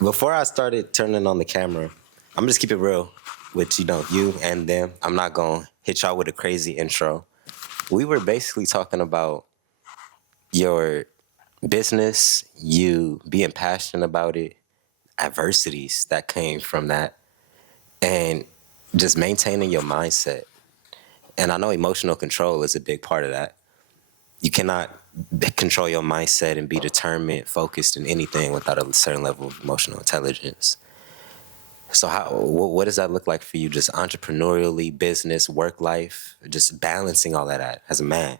Before I started turning on the camera, I'm just keep it real with you and them. I'm not gonna hit y'all with a crazy intro. We were basically talking about your business, you being passionate about it, adversities that came from that, and just maintaining your mindset. And I know emotional control is a big part of that. You cannot control your mindset and be determined, focused in anything without a certain level of emotional intelligence. So what does that look like for you? Just entrepreneurially, business, work life, just balancing all that out as a man.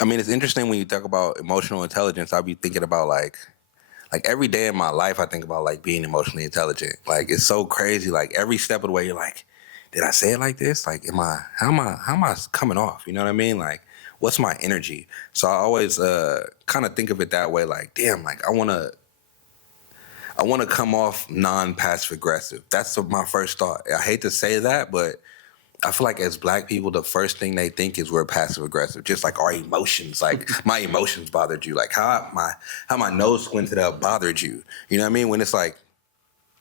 I mean, it's interesting when you talk about emotional intelligence. I'll be thinking about like every day in my life, I think about like being emotionally intelligent. Like it's so crazy. Like every step of the way, you're like, did I say it like this? Like, how am I coming off? You know what I mean? Like, what's my energy? So I always kind of think of it that way. Like, damn, like I want to come off non-passive aggressive. That's my first thought. I hate to say that, but I feel like as black people, the first thing they think is we're passive aggressive. Just like our emotions, like my emotions bothered you, like how my nose squinted up bothered you. You know what I mean? When it's like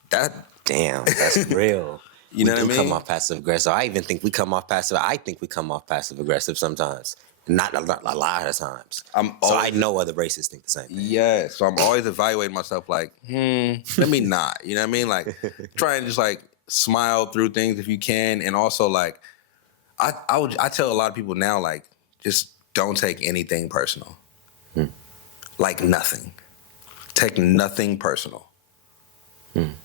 that, Damn, that's real. you know what I mean? Come off passive aggressive. I even think we come off passive. I think we come off passive aggressive sometimes. Not a lot of times. I know other races think the same thing. Yeah, so I'm always evaluating myself like, let me not. You know what I mean? Like, try and just like smile through things if you can. And also like, I tell a lot of people now, like, just don't take anything personal. Like nothing. Take nothing personal. And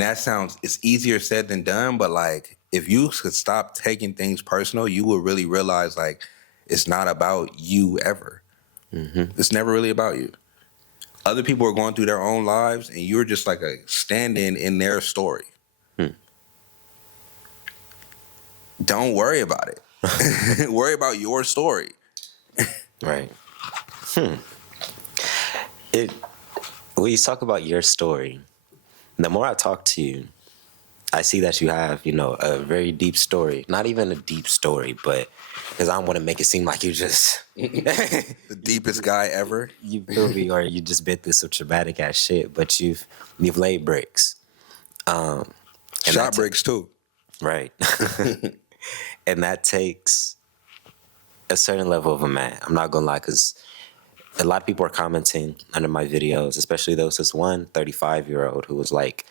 that it's easier said than done, but like, if you could stop taking things personal, you would really realize like, it's not about you ever. It's never really about you. Other people are going through their own lives and you're just like a stand-in in their story. Don't worry about it. Worry about your story. Right. When you talk about your story, the more I talk to you, I see that you have, a very deep story. Not even a deep story, but because I don't want to make it seem like you just the deepest guy ever. You feel me, or you just been through some traumatic ass shit, but you've laid bricks. Shot bricks too. Right. And that takes a certain level of a man. I'm not gonna lie, because a lot of people are commenting under my videos, especially this one 35-year-old who was like,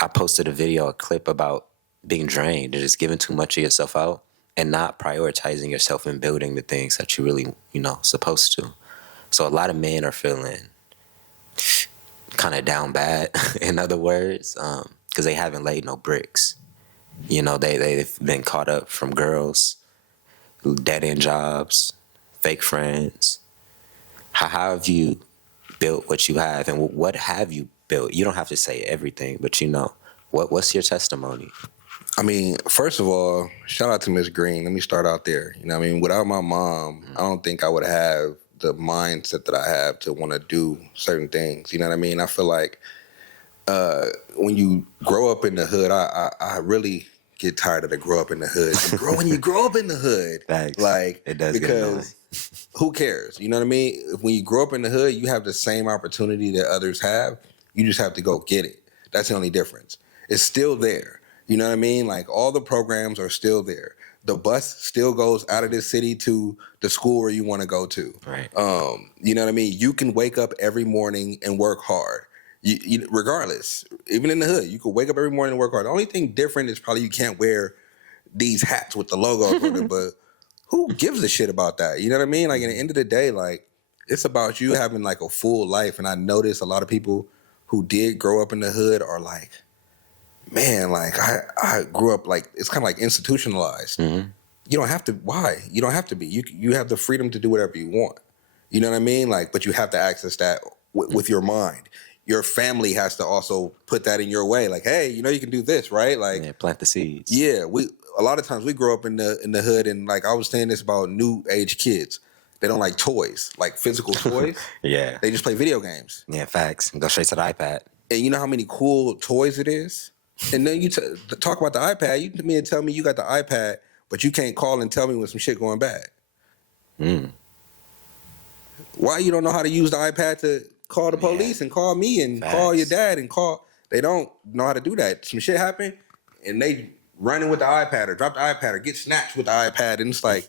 I posted a clip about being drained and just giving too much of yourself out and not prioritizing yourself and building the things that you really, supposed to. So a lot of men are feeling kind of down bad, in other words, because they haven't laid no bricks. They've been caught up from girls, dead-end jobs, fake friends. How have you built what you have, and what have you built? You don't have to say everything, but what's your testimony? I mean, first of all, shout out to Miss Green. Let me start out there. You know what I mean? Without my mom, I don't think I would have the mindset that I have to want to do certain things. You know what I mean? I feel like when you grow up in the hood, I really get tired of the grow up in the hood. When you grow up in the hood, Thanks. Like, it does, because who cares? You know what I mean? When you grow up in the hood, you have the same opportunity that others have. You just have to go get it. That's the only difference. It's still there. You know what I mean? Like, all the programs are still there. The bus still goes out of this city to the school where you want to go to. Right. You know what I mean? You can wake up every morning and work hard. Regardless, even in the hood, you could wake up every morning and work hard. The only thing different is probably you can't wear these hats with the logo on it, but who gives a shit about that? You know what I mean? Like, at the end of the day, like, it's about you having like a full life. And I notice a lot of people who did grow up in the hood are like, man, like I grew up like, it's kind of like institutionalized. You don't have to. Why? You don't have to be. You have the freedom to do whatever you want. You know what I mean? Like, but you have to access that with your mind. Your family has to also put that in your way. Like, hey, you can do this, right? Like, plant the seeds. Yeah, a lot of times we grow up in the hood, and like I was saying this about new age kids. They don't like toys, like physical toys. Yeah. They just play video games. Yeah, facts. Go straight to the iPad. And you know how many cool toys it is? And then you talk about the iPad. You mean to tell me you got the iPad, but you can't call and tell me when some shit going bad. Why you don't know how to use the iPad call the police and call me and call your dad and call. They don't know how to do that. Some shit happened, and they running with the iPad or drop the iPad or get snatched with the iPad, and it's like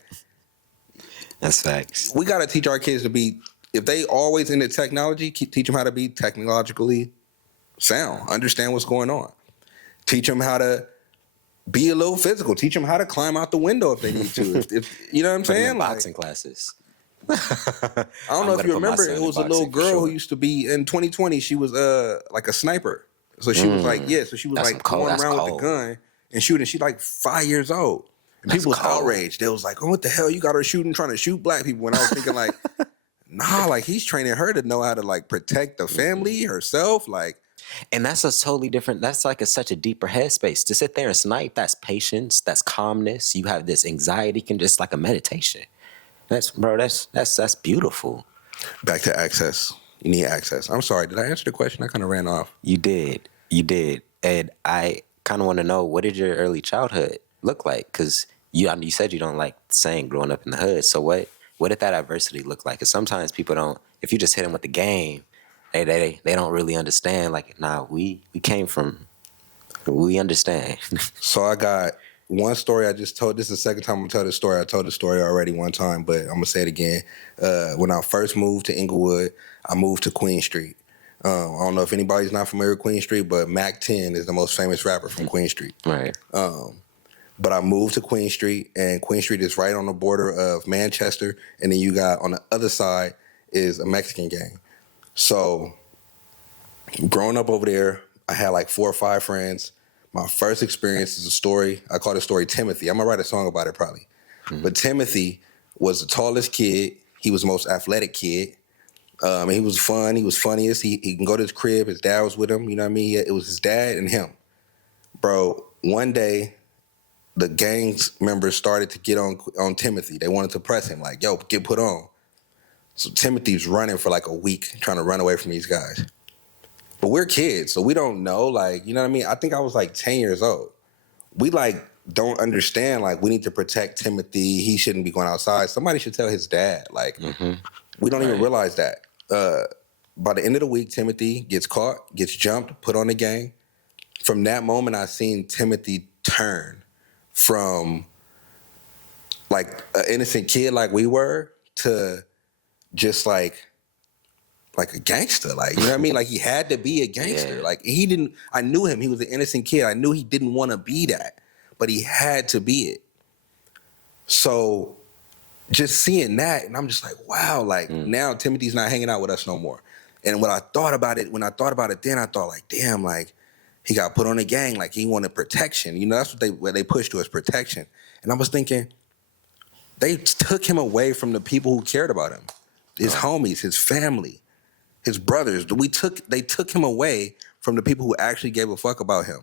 that's facts. We gotta teach our kids to be. If they always into technology, teach them how to be technologically sound. Understand what's going on. Teach them how to be a little physical. Teach them how to climb out the window if they need to. If you know what I'm saying? Like, boxing classes. I don't know if you remember. It was a little girl who used to be in 2020. She was like a sniper. So she was like, So she was like going around with the gun and shooting. She's like 5 years old. And people was outraged. They was like, "Oh, what the hell? You got her shooting, trying to shoot black people?" And I was thinking like, nah, like he's training her to know how to like protect the family, herself, like. And that's a totally different. That's like such a deeper headspace to sit there and snipe. That's patience. That's calmness. You have this anxiety, can just like a meditation. That's beautiful. Back to access. You need access. I'm sorry. Did I answer the question? I kind of ran off. You did. And I kind of want to know, what did your early childhood look like? Because you said you don't like saying growing up in the hood. So what did that adversity look like? Because sometimes people don't. If you just hit them with the game, they don't really understand. Like, nah, we came from. We understand. So I got one story I just told. This is the second time I'm gonna tell this story. I told the story already one time, but I'm gonna say it again. When I first moved to Inglewood, I moved to Queen Street. I don't know if anybody's not familiar with Queen Street, but Mac 10 is the most famous rapper from Queen Street. Right. But I moved to Queen Street, and Queen Street is right on the border of Manchester, and then you got on the other side is a Mexican gang. So growing up over there, I had like 4 or 5 friends. My first experience is a story. I call the story Timothy. I'm going to write a song about it probably. Mm-hmm. But Timothy was the tallest kid. He was the most athletic kid. And he was fun. He was funniest. He can go to his crib. His dad was with him. You know what I mean? It was his dad and him. Bro, one day, the gang's members started to get on Timothy. They wanted to press him like, yo, get put on. So Timothy's running for like a week, trying to run away from these guys. But we're kids, so we don't know, like, you know what I mean? I think I was like 10 years old. We like don't understand, like, we need to protect Timothy. He shouldn't be going outside. Somebody should tell his dad. Like, we don't even realize that. By the end of the week, Timothy gets caught, gets jumped, put on the gang. From that moment, I seen Timothy turn from like an innocent kid like we were to just like a gangster, like, you know what I mean? Like, he had to be a gangster. Yeah. Like, I knew him. He was an innocent kid. I knew he didn't want to be that, but he had to be it. So just seeing that, and I'm just like, wow, like, now Timothy's not hanging out with us no more. And when I thought about it then, I thought like, damn, like, he got put on a gang, like, he wanted protection. You know, that's what they pushed to us, protection. And I was thinking, they took him away from the people who cared about him. His homies, his family, his brothers. They took him away from the people who actually gave a fuck about him.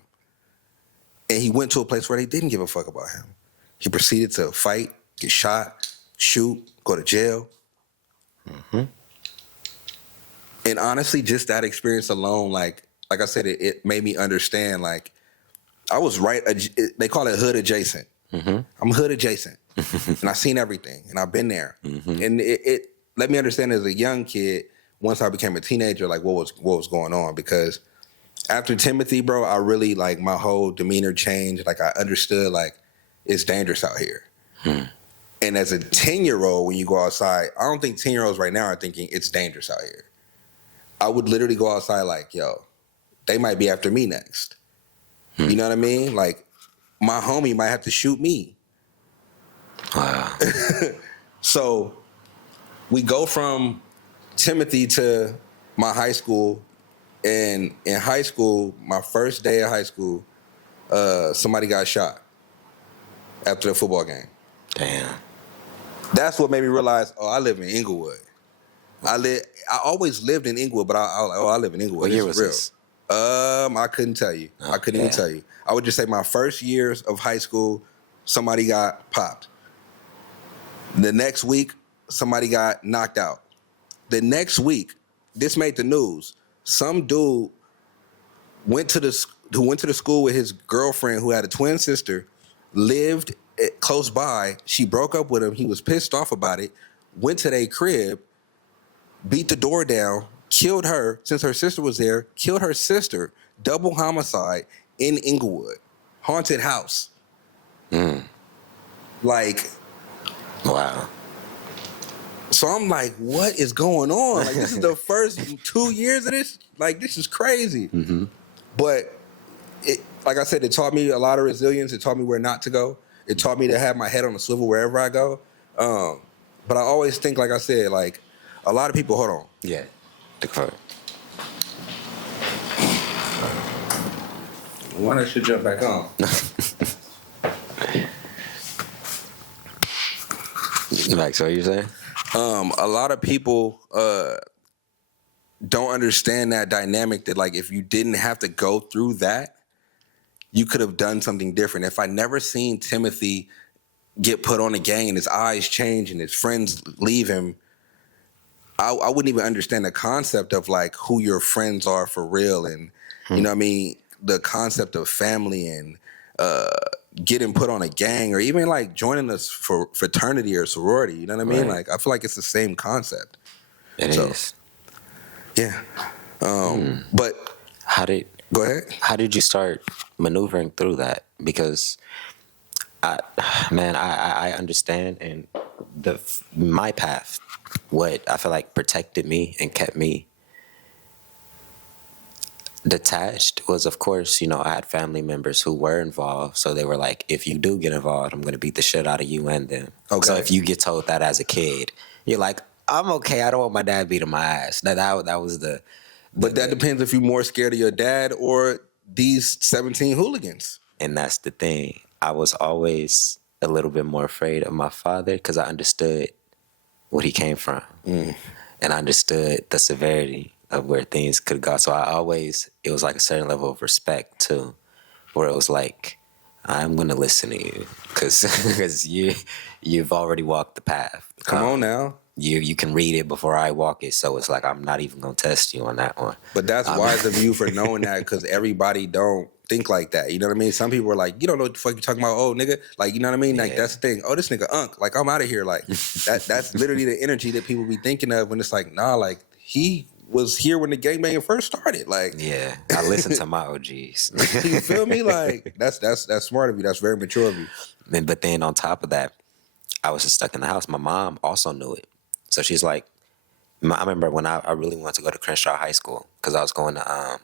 And he went to a place where they didn't give a fuck about him. He proceeded to fight, get shot, shoot, go to jail. Mm-hmm. And honestly, just that experience alone, like I said, it made me understand, like, I was right, they call it hood adjacent. Mm-hmm. I'm hood adjacent. And I've seen everything, and I've been there. Mm-hmm. And it let me understand as a young kid, once I became a teenager, like, what was going on. Because after Timothy, bro, I really, like, my whole demeanor changed. Like, I understood, like, it's dangerous out here. And as a 10-year-old, when you go outside, I don't think 10-year-olds right now are thinking it's dangerous out here. I would literally go outside like, yo, they might be after me next. You know what I mean? Like, my homie might have to shoot me. Wow. So we go from Timothy to my high school. And in high school, my first day of high school, somebody got shot after the football game. Damn. That's what made me realize, I live in Inglewood. I always lived in Inglewood, but I live in Inglewood. What year was this? I couldn't tell you. I couldn't even tell you. I would just say my first years of high school, somebody got popped. The next week, somebody got knocked out. The next week, this made the news. Some dude went to the school with his girlfriend who had a twin sister, lived close by. She broke up with him. He was pissed off about it, went to their crib, beat the door down, killed her since her sister was there, killed her sister, double homicide in Inglewood, haunted house. Like, Wow. so I'm like, what is going on? Like, this is the first 2 years of this. Like, this is crazy. But it, like I said, it taught me a lot of resilience. It taught me where not to go. It taught me to have my head on a swivel wherever I go. But I always think, like I said, like a lot of people. Hold on. Yeah. The fuck. Why don't you jump back on? Like, so you're saying? A lot of people don't understand that dynamic that, like, if you didn't have to go through that, you could have done something different. If I never seen Timothy get put on a gang and his eyes change and his friends leave him, I wouldn't even understand the concept of, like, who your friends are for real. And, you know what I mean? The concept of family and getting put on a gang, or even like joining us for fraternity or sorority. You know what I mean? Right. Like, I feel like it's the same concept. It is. Yeah. But go ahead. How did you start maneuvering through that? Because I understand, and my path, what I feel like protected me and kept me detached was, of course, you know, I had family members who were involved, so they were like, if you do get involved, I'm going to beat the shit out of you and them. Okay. So if you get told that as a kid, you're like, I'm okay, I don't want my dad beating my ass. That was the... But that depends if you're more scared of your dad or these 17 hooligans. And that's the thing. I was always a little bit more afraid of my father because I understood what he came from. And I understood the severity of where things could go. So it was like a certain level of respect too, where it was like, I'm going to listen to you because you've already walked the path. Come on now. You can read it before I walk it, so it's like I'm not even gonna test you on that one. But that's wise of you for knowing that, because everybody don't think like that. You know what I mean? Some people are like, you don't know what the fuck you talking about, oh nigga. Like, you know what I mean? Like, that's the thing. Oh, this nigga unk. Like, I'm out of here. Like, that's literally the energy that people be thinking of when it's like, nah, like, he was here when the gangbanging first started. Like, yeah, I listen to my OGs. You feel me? Like, that's smart of you. That's very mature of you. But then on top of that, I was just stuck in the house. My mom also knew it. So she's like, I remember when I really wanted to go to Crenshaw High School because I was going to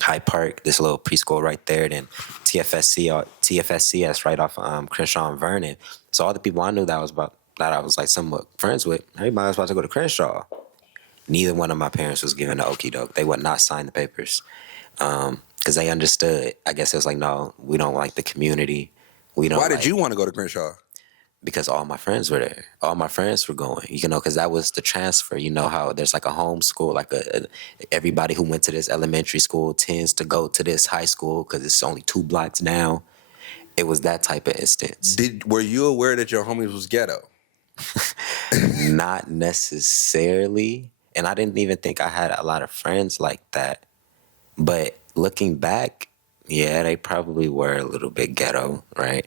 Hyde Park, this little preschool right there, then TFSCS right off Crenshaw and Vernon. So all the people I knew that I was like somewhat friends with, everybody was about to go to Crenshaw. Neither one of my parents was given the okie doke. They would not sign the papers because they understood. I guess it was like, no, we don't like the community. We don't. Why did you want to go to Crenshaw? Because all my friends were there. All my friends were going, you know, because that was the transfer. You know how there's like a home school, like everybody who went to this elementary school tends to go to this high school because it's only 2 blocks down. It was that type of instance. Were you aware that your homies was ghetto? Not necessarily. And I didn't even think I had a lot of friends like that. But looking back, yeah, they probably were a little bit ghetto, right?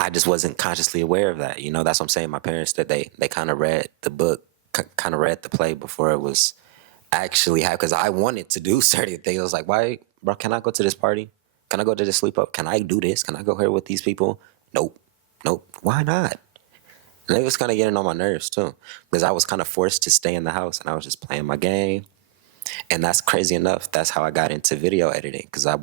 I just wasn't consciously aware of that. You know, that's what I'm saying. My parents, that they kind of read the book, kind of read the play before it was actually happening. Because I wanted to do certain things. I was like, why, bro, can I go to this party? Can I go to this sleep up? Can I do this? Can I go here with these people? Nope. Why not? And it was kind of getting on my nerves too. Because I was kind of forced to stay in the house and I was just playing my game. And that's crazy enough. That's how I got into video editing. Because I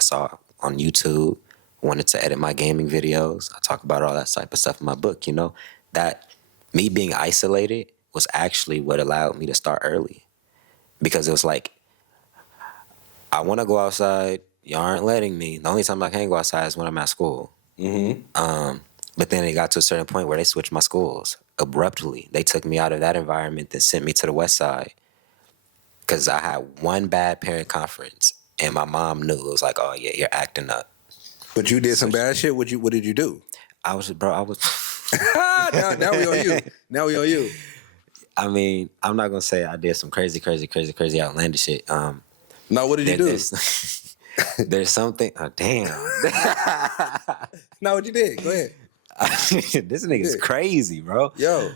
saw on YouTube, wanted to edit my gaming videos. I talk about all that type of stuff in my book, you know. That me being isolated was actually what allowed me to start early. Because it was like, I want to go outside. Y'all aren't letting me. The only time I can go outside is when I'm at school. But then it got to a certain point where they switched my schools abruptly. They took me out of that environment and sent me to the West Side. Because I had one bad parent conference. And my mom knew. It was like, oh, yeah, you're acting up. But you did some bad shit. What did you do? I was. now we on you. Now we on you. I mean, I'm not gonna say I did some crazy outlandish shit. No, what did you do? There's something. Oh, damn. No, what you did? Go ahead. This nigga's crazy, bro. Yo.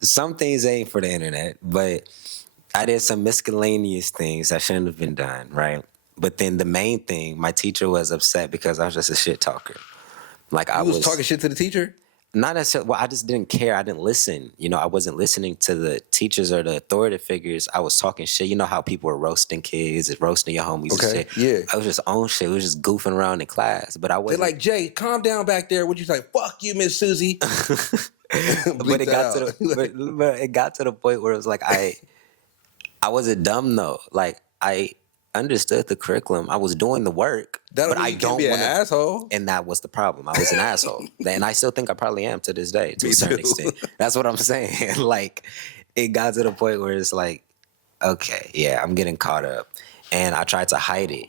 some things ain't for the internet, but I did some miscellaneous things that shouldn't have been done, right? But then the main thing, my teacher was upset because I was just a shit talker. Like I You was was talking shit to the teacher? not necessarily. Well, I just didn't care. I didn't listen. You know, I wasn't listening to the teachers or the authority figures. I was talking shit. You know how people are roasting kids, and roasting your homies and Okay, shit. yeah. I was just on shit. We was just goofing around in class, but I They're wasn't. like, Jay, calm down back there. What you say? Fuck you, Miss Susie. but Bleep it that got to out. but it got to the point where it was like I wasn't dumb though. Like I understood the curriculum. I was doing the work, That'll but mean I you can't don't be an want to. asshole. And that was the problem. I was an asshole, and I still think I probably am to this day, to Me a certain too. extent. That's what I'm saying. Like it got to the point where it's like, okay, yeah, I'm getting caught up, and I tried to hide it.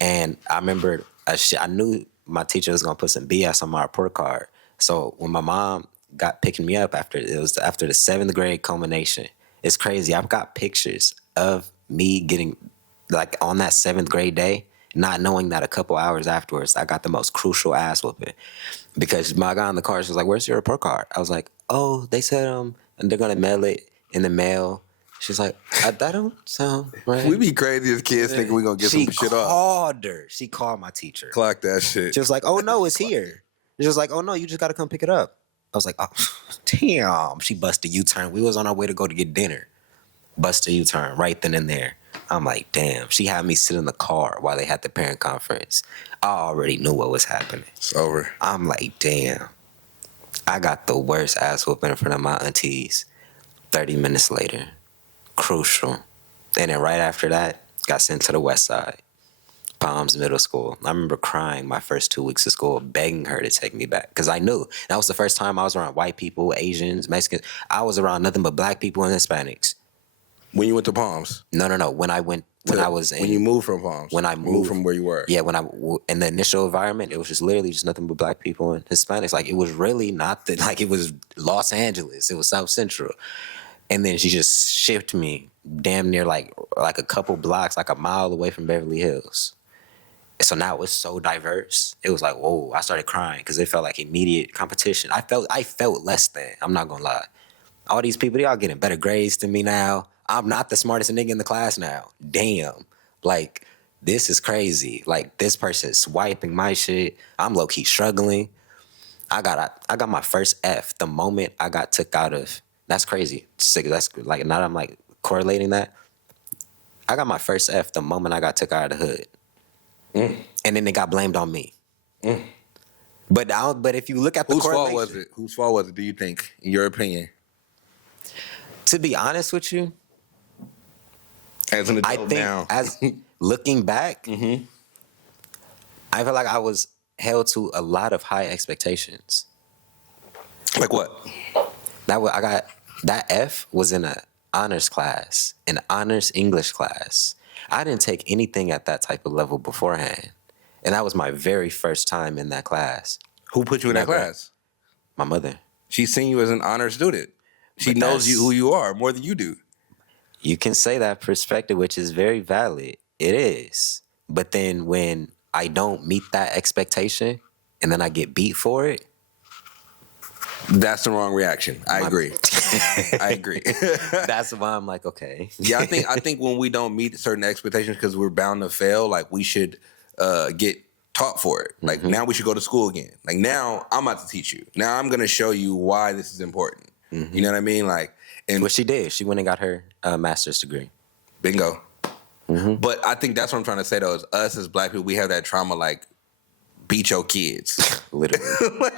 And I remember I knew my teacher was gonna put some BS on my report card. So when my mom got picking me up after the 7th grade culmination, it's crazy. I've got pictures of me getting like on that 7th grade day, not knowing that a couple hours afterwards I got the most crucial ass whooping because my guy in the car, she was like, "Where's your report card?" I was like, "Oh, they said and they're gonna mail it in the mail." She's like, "That don't sound right." We be crazy as kids thinking we gonna get some shit up. She called my teacher. Clock that shit. She was like, "Oh no, it's here." She was like, "Oh no, you just gotta come pick it up." I was like, "Oh, damn." She busted U-turn. We was on our way to go to get dinner. Busted U-turn right then and there. I'm like, damn. She had me sit in the car while they had the parent conference. I already knew what was happening. It's over. I'm like, damn. I got the worst ass whooping in front of my aunties. 30 minutes later. Crucial. And then right after that, got sent to the West Side. Palms Middle School. I remember crying my first 2 weeks of school, begging her to take me back. Because I knew that was the first time I was around white people, Asians, Mexicans. I was around nothing but black people and Hispanics. When you went to Palms? No. When I was in... When you moved from Palms? When I moved from where you were? Yeah, in the initial environment, it was just literally just nothing but black people and Hispanics. Like, it was really not like it was Los Angeles. It was South Central. And then she just shipped me damn near like a couple blocks, like a mile away from Beverly Hills. So now it was so diverse. It was like, whoa, I started crying because it felt like immediate competition. I felt less than, I'm not gonna lie. All these people, they all getting better grades than me now. I'm not the smartest nigga in the class now. Damn. Like, this is crazy. Like, this person's swiping my shit. I'm low-key struggling. I got my first F the moment I got took out of, that's crazy. That's like, now I'm like correlating that. I got my first F the moment I got took out of the hood. And then it got blamed on me. But if you look at the correlation, Whose fault was it, do you think, in your opinion? To be honest with you, As an adult I think now. as looking back, I feel like I was held to a lot of high expectations. Like what? That F was in a honors class, an honors English class. I didn't take anything at that type of level beforehand. And that was my very first time in that class. Who put you in that class? My mother. She's seen you as an honor student. She knows you who you are more than you do. You can say that perspective, which is very valid. It is. But then when I don't meet that expectation and then I get beat for it, that's the wrong reaction. I agree. I agree. That's why I'm like, okay. Yeah, I think when we don't meet certain expectations because we're bound to fail, like we should get taught for it. Like now we should go to school again. Like now I'm about to teach you. Now I'm gonna show you why this is important. You know what I mean? Like, and What she did, she went and got her master's degree. Bingo. But I think that's what I'm trying to say though, is us as black people, we have that trauma like beat your kids. Literally.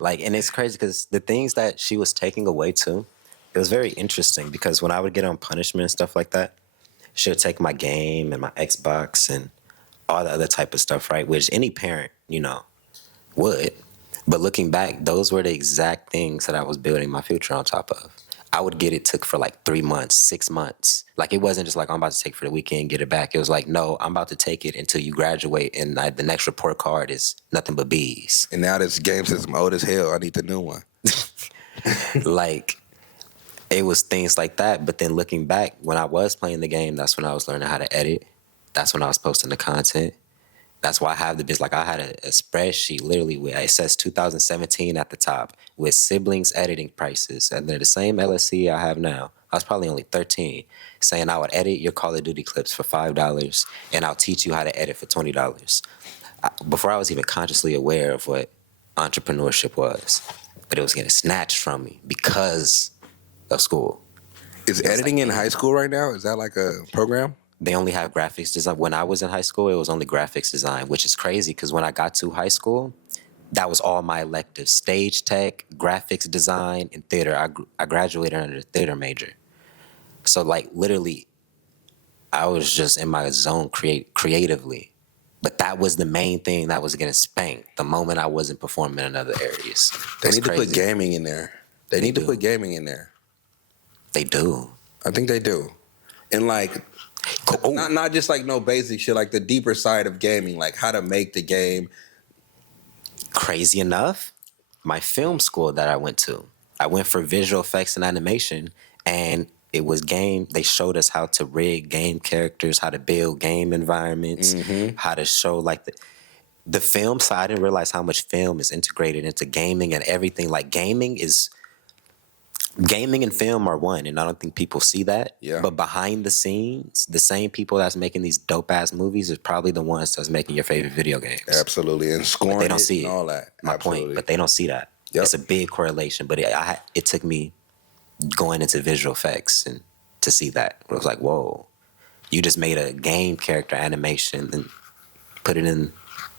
Like, and it's crazy because the things that she was taking away too, it was very interesting because when I would get on punishment and stuff like that, she would take my game and my Xbox and all the other type of stuff, right? Which any parent, would. But looking back, those were the exact things that I was building my future on top of. I would get it took for like 3 months, 6 months. Like, it wasn't just like, I'm about to take it for the weekend, get it back. It was like, no, I'm about to take it until you graduate, and the next report card is nothing but B's. And now this game system old as hell. I need the new one. Like, it was things like that. But then looking back, when I was playing the game, that's when I was learning how to edit. That's when I was posting the content. That's why I have the biz. Like I had a spreadsheet literally where it says 2017 at the top with siblings editing prices, and they're the same LSC I have now. I was probably only 13, saying I would edit your Call of Duty clips for $5, and I'll teach you how to edit for $20. Before I was even consciously aware of what entrepreneurship was, but it was getting snatched from me because of school. Is editing in high school right now? Is that like a program? They only have graphics design. When I was in high school, it was only graphics design, which is crazy because when I got to high school, that was all my electives: stage tech, graphics design, and theater. I graduated under a theater major. So like literally, I was just in my zone creatively. But that was the main thing that was getting spanked the moment I wasn't performing in other areas. They need to crazy. put gaming in there. They need to put gaming in there. They do. I think they do. And like, not just like no basic shit, like the deeper side of gaming, like how to make the game. Crazy enough, my film school that I went for visual effects and animation, and it was game. They showed us how to rig game characters, how to build game environments, how to show like the film side. I didn't realize how much film is integrated into gaming and everything. Like gaming and film are one, and I don't think people see that. Yeah. But behind the scenes, the same people that's making these dope ass movies is probably the ones that's making your favorite video games. Absolutely, and scoring but they don't see and it. all that. My Absolutely. point, but they don't see that. Yep. It's a big correlation, but it took me going into visual effects and to see that. It was like, whoa, you just made a game character animation and put it in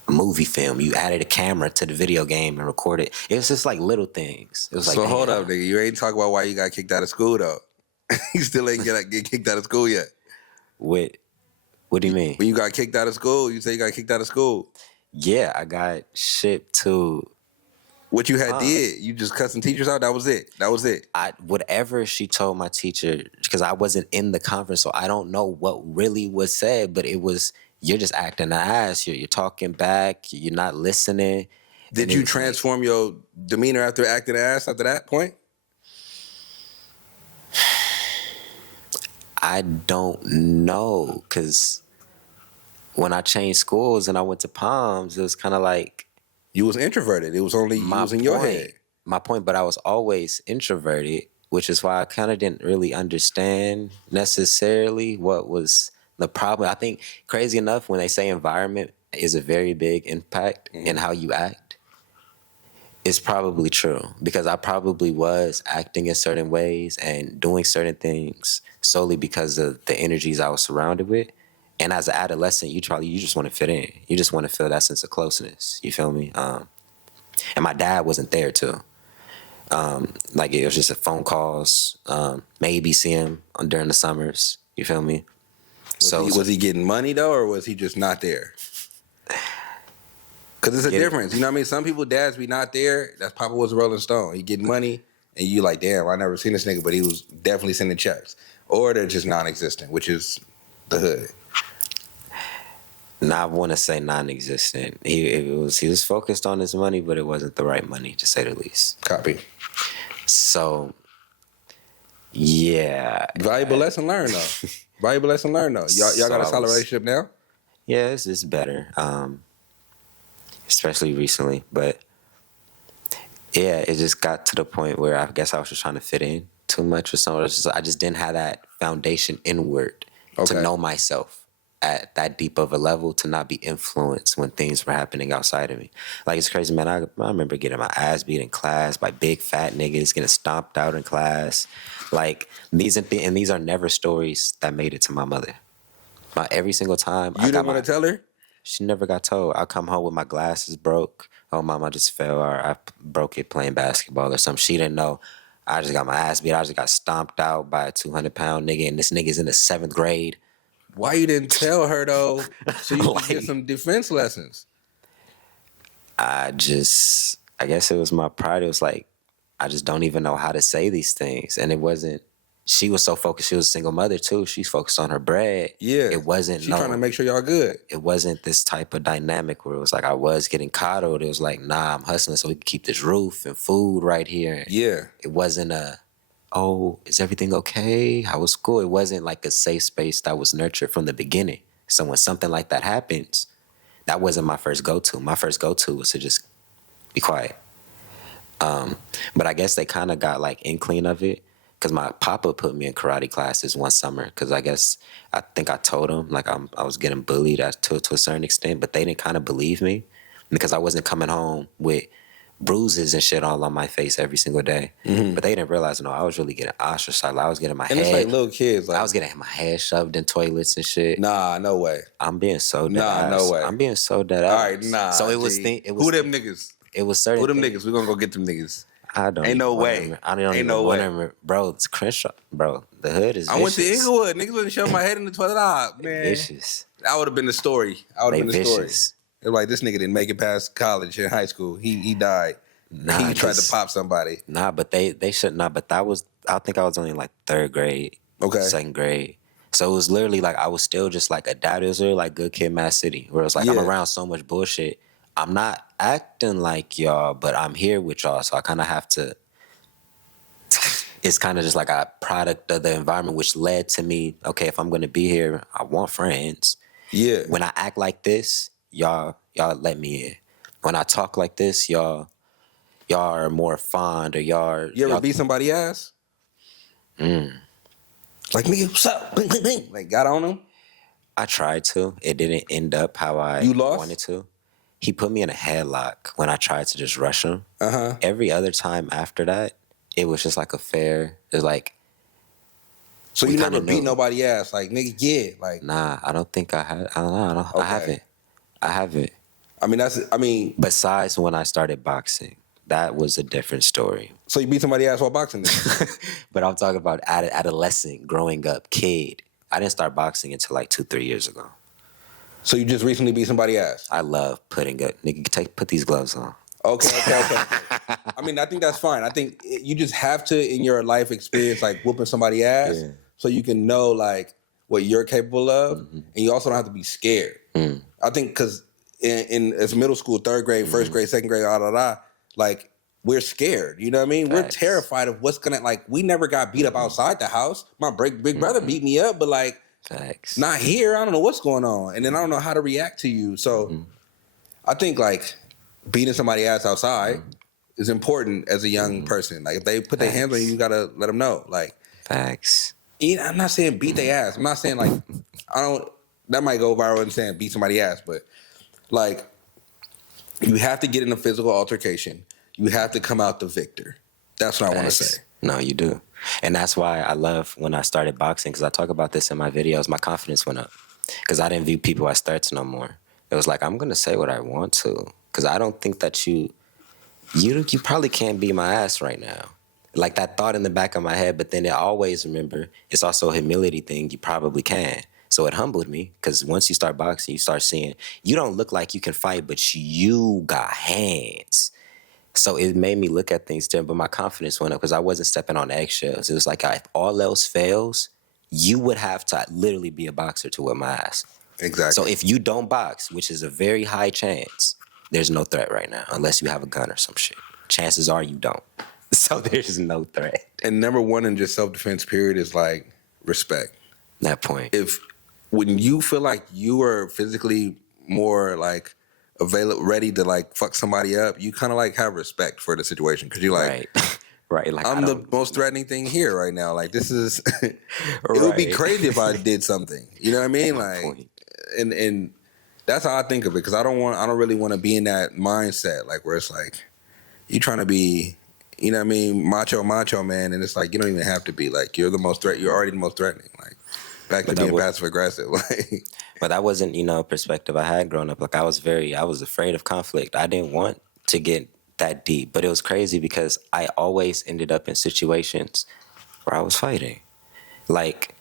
a movie film. You added a camera to the video game and recorded it. It was just like little things. It was like, so hold up, nigga. You ain't talking about why you got kicked out of school though. You still ain't get kicked out of school yet. What do you mean? When you got kicked out of school, you say you got kicked out of school. Yeah, I got shipped to. What you had did, you just cut some teachers out. That was it. Whatever she told my teacher, because I wasn't in the conference, so I don't know what really was said. But it was, you're just acting an ass. You're talking back. You're not listening. Did you transform your demeanor after acting an ass after that point? I don't know, because when I changed schools and I went to Palms, it was kind of like, you was introverted. It was only you was in your head. My point, but I was always introverted, which is why I kind of didn't really understand necessarily what was the problem. I think, crazy enough, when they say environment is a very big impact in how you act, it's probably true, because I probably was acting in certain ways and doing certain things solely because of the energies I was surrounded with. And as an adolescent, you just want to fit in. You just want to feel that sense of closeness. You feel me? And my dad wasn't there too. Like it was just a phone calls, maybe see him during the summers. You feel me? Was he getting money though, or was he just not there? Because it's a difference. You know what I mean? Some people dads be not there. That's Papa was a Rolling Stone. He getting money, and you like, damn, I never seen this nigga, but he was definitely sending checks. Or they're just non-existent, which is the hood. I want to say non-existent. He was focused on his money, but it wasn't the right money, to say the least. Copy. So, yeah. Valuable lesson learned, though. Valuable lesson learned, though. Y'all got a solid relationship now? Yeah, it's better. Especially recently. But, yeah, it just got to the point where I guess I was just trying to fit in too much or something. I just didn't have that foundation inward to know myself at that deep of a level, to not be influenced when things were happening outside of me. Like, it's crazy, man. I remember getting my ass beat in class by big fat niggas, getting stomped out in class. Like, these are never stories that made it to my mother. Every single time. You didn't want to tell her? She never got told. I come home with my glasses broke. Oh, mom, I just fell, or I broke it playing basketball or something. She didn't know. I just got my ass beat. I just got stomped out by a 200-pound nigga, and this nigga's in the 7th grade. Why you didn't tell her, though, so you could get some defense lessons? I guess it was my pride. It was like, I just don't even know how to say these things. And it wasn't, she was so focused. She was a single mother, too. She's focused on her bread. Yeah. It wasn't, She's trying to make sure y'all good. It wasn't this type of dynamic where it was like I was getting coddled. It was like, nah, I'm hustling so we can keep this roof and food right here. Yeah. It wasn't oh, is everything okay? How was school? It wasn't like a safe space that was nurtured from the beginning. So when something like that happens, That wasn't my first go-to. My first go-to was to just be quiet. But I guess they kind of got like inkling of it because my papa put me in karate classes one summer because I think I told him like I was getting bullied to a certain extent, but they didn't kind of believe me because I wasn't coming home with bruises and shit all on my face every single day. But they didn't realize, no, I was really getting ostracized. Like, I was getting my And head. it's like little kids. Like, I was getting my head shoved in toilets and shit. Nah, no way. I'm being so dead ass. No way. I'm being so dead ass. All right, nah. So it was. Who them niggas? It was certain. Who them niggas? We gonna go get them niggas. I don't. Ain't no way. I don't Ain't even no way. remember. Bro, it's Crenshaw. Bro, the hood is. I went to vicious. Inglewood. Niggas wouldn't shove my head in the toilet. Man. Vicious. That would have been the story. They vicious. It was like, this nigga didn't make it past college in high school. He died. Nah, he tried to pop somebody. Nah, but they should not. But that was. I think I was only like third grade. Okay. Second grade. So it was literally like I was still just like a dad. It was really like Good Kid, Mad City, where it was like I'm around so much bullshit. I'm not acting like y'all, but I'm here with y'all, so I kind of have to. It's kind of just like a product of the environment, which led to me. Okay, if I'm gonna be here, I want friends. Yeah. When I act like this, y'all let me in. When I talk like this, y'all are more fond, or y'all. You ever beat somebody ass? Like, nigga, what's up? Like, got on him? I tried to. It didn't end up how I wanted to. He put me in a headlock when I tried to just rush him. Every other time after that, it was just like a fair. It's like. So you never beat nobody ass, like, nigga, yeah, like. Nah, I don't think I had. I don't know. Okay. I haven't. I mean. Besides when I started boxing, that was a different story. So you beat somebody ass while boxing then? But I'm talking about adolescent, growing up, kid. I didn't start boxing until like 2-3 years ago. So you just recently beat somebody ass? I love putting up. Nigga, put these gloves on. Okay. I mean, I think that's fine. I think you just have to, in your life experience, like whooping somebody ass, so you can know like what you're capable of, and you also don't have to be scared. I think because in as middle school, third grade, first grade, second grade, like we're scared. You know what I mean? Facts. We're terrified of what's gonna like. We never got beat up outside the house. My big brother beat me up, but like, facts. Not here. I don't know what's going on, and then I don't know how to react to you. So I think like beating somebody ass outside is important as a young person. Like if they put their hands on you, you gotta let them know. Like facts. I'm not saying beat their ass. I'm not saying like that might go viral and saying beat somebody ass, but like you have to get in a physical altercation. You have to come out the victor. That's what I want to say. No, you do. And that's why I love when I started boxing, because I talk about this in my videos. My confidence went up because I didn't view people as threats no more. It was like, I'm going to say what I want to, because I don't think that you probably can't beat my ass right now. Like that thought in the back of my head, but then I always remember it's also a humility thing. You probably can. So it humbled me, because once you start boxing, you start seeing you don't look like you can fight, but you got hands. So it made me look at things different, but my confidence went up because I wasn't stepping on eggshells. It was like if all else fails, you would have to literally be a boxer to whip my ass. Exactly. So if you don't box, which is a very high chance, there's no threat right now, unless you have a gun or some shit. Chances are you don't. So there's no threat. And number one in just self-defense period is like respect. That point. When you feel like you are physically more like ready to like fuck somebody up, you kind of like have respect for the situation, because you're like, right. Like I'm the most threatening thing here right now. Like this is, it would be crazy if I did something. You know what I mean? Like, and that's how I think of it, because I don't really want to be in that mindset, like where it's like you trying to be, you know what I mean, macho man, and it's like you don't even have to be. Like you're already the most threatening. Like back to being passive aggressive. Like. But that wasn't, perspective I had growing up. Like I was afraid of conflict. I didn't want to get that deep. But it was crazy because I always ended up in situations where I was fighting. Like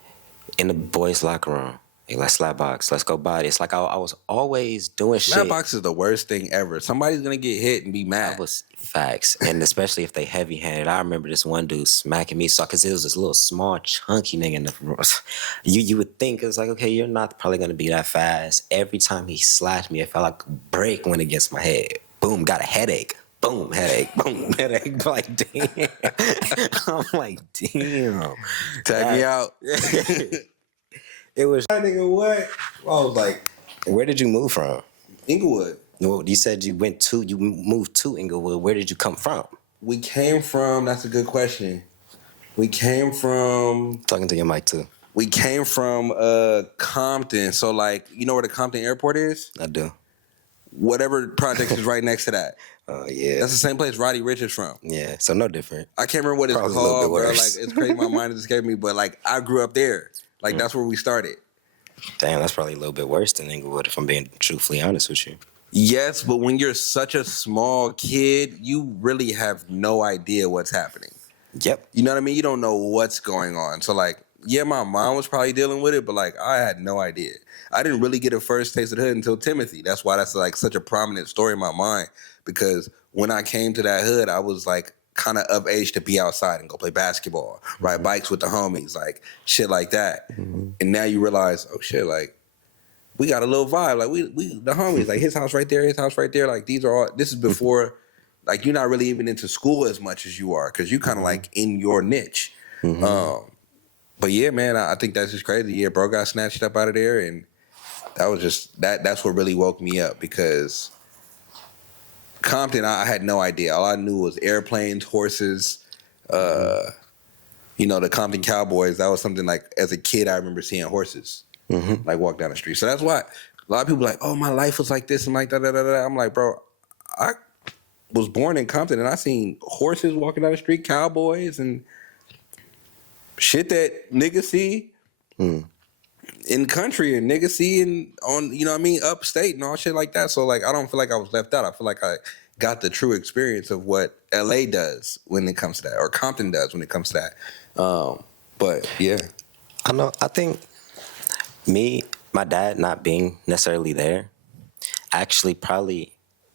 in the boys' locker room. Hey, let's slap box. Let's go body. It's like I was always doing shit. Slap box is the worst thing ever. Somebody's going to get hit and be mad. That was facts. And especially if they heavy-handed. I remember this one dude smacking me. So, because it was this little small, chunky nigga in the room. You would think, it's like, okay, you're not probably going to be that fast. Every time he slapped me, it felt like a break went against my head. Boom, got a headache. Boom, headache. Boom, headache. Like, damn. I'm like, damn. Tag me out. It was. Nigga, what? I was like, where did you move from? Inglewood. Well, you said you moved to Inglewood. Where did you come from? We came from. That's a good question. We came from. Talking to your mic too. We came from Compton. So like, you know where the Compton Airport is? I do. Whatever project is right next to that. Oh yeah. That's the same place Roddy Ricch is from. Yeah. So no different. I can't remember what it's Probably a little called, bit bro. Like worse. it's crazy. My mind just escaped me, but like I grew up there. Like that's where we started. Damn, that's probably a little bit worse than Inglewood, if I'm being truthfully honest with you. Yes, but when you're such a small kid, you really have no idea what's happening. Yep. You know what I mean? You don't know what's going on. So like, yeah, my mom was probably dealing with it, but like I had no idea. I didn't really get a first taste of the hood until Timothy. That's why that's like such a prominent story in my mind. Because when I came to that hood, I was like kind of of age to be outside and go play basketball, ride bikes with the homies, like shit like that. Mm-hmm. And now you realize, oh shit, like we got a little vibe. Like we the homies, like his house right there, his house right there. Like this is before, like you're not really even into school as much as you are because you kind of like in your niche. Mm-hmm. But yeah, man, I think that's just crazy. Yeah, bro got snatched up out of there, and that was just that's what really woke me up because Compton, I had no idea. All I knew was airplanes, horses, you know, the Compton Cowboys. That was something like as a kid I remember seeing horses like walk down the street. So that's why a lot of people are like, oh, my life was like this and like da. I'm like, bro, I was born in Compton and I seen horses walking down the street, cowboys and shit that niggas see in country and niggas see on, you know what I mean, upstate and all shit like that. So like I don't feel like I was left out. I feel like I got the true experience of what LA does when it comes to that, or Compton does when it comes to that. But yeah. I think my dad not being necessarily there actually probably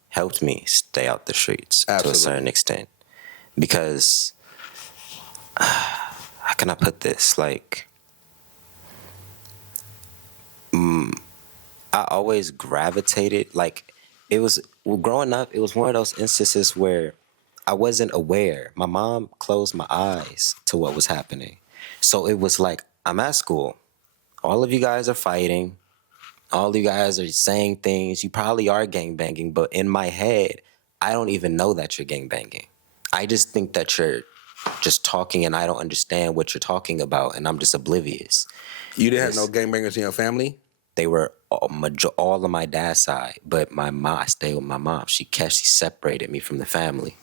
helped me stay out the streets. Absolutely. To a certain extent. Because how can I put this? Like, I always gravitated, like, growing up, it was one of those instances where I wasn't aware. My mom closed my eyes to what was happening. So it was like, I'm at school. All of you guys are fighting. All of you guys are saying things. You probably are gangbanging, but in my head, I don't even know that you're gangbanging. I just think that you're just talking and I don't understand what you're talking about and I'm just oblivious. You didn't have no gangbangers in your family? They were all on my dad's side, but I stayed with my mom. She separated me from the family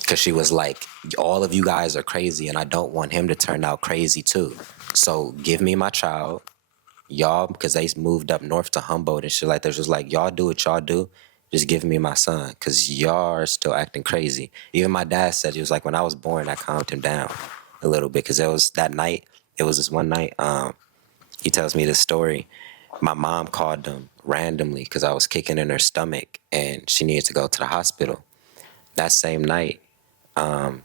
because she was like, all of you guys are crazy and I don't want him to turn out crazy too. So give me my child. Y'all, because they moved up north to Humboldt and shit like that, just like, y'all do what y'all do. Just give me my son because y'all are still acting crazy. Even my dad said, he was like, when I was born, I calmed him down a little bit because it was this one night, he tells me this story. My mom called him randomly because I was kicking in her stomach and she needed to go to the hospital. That same night, him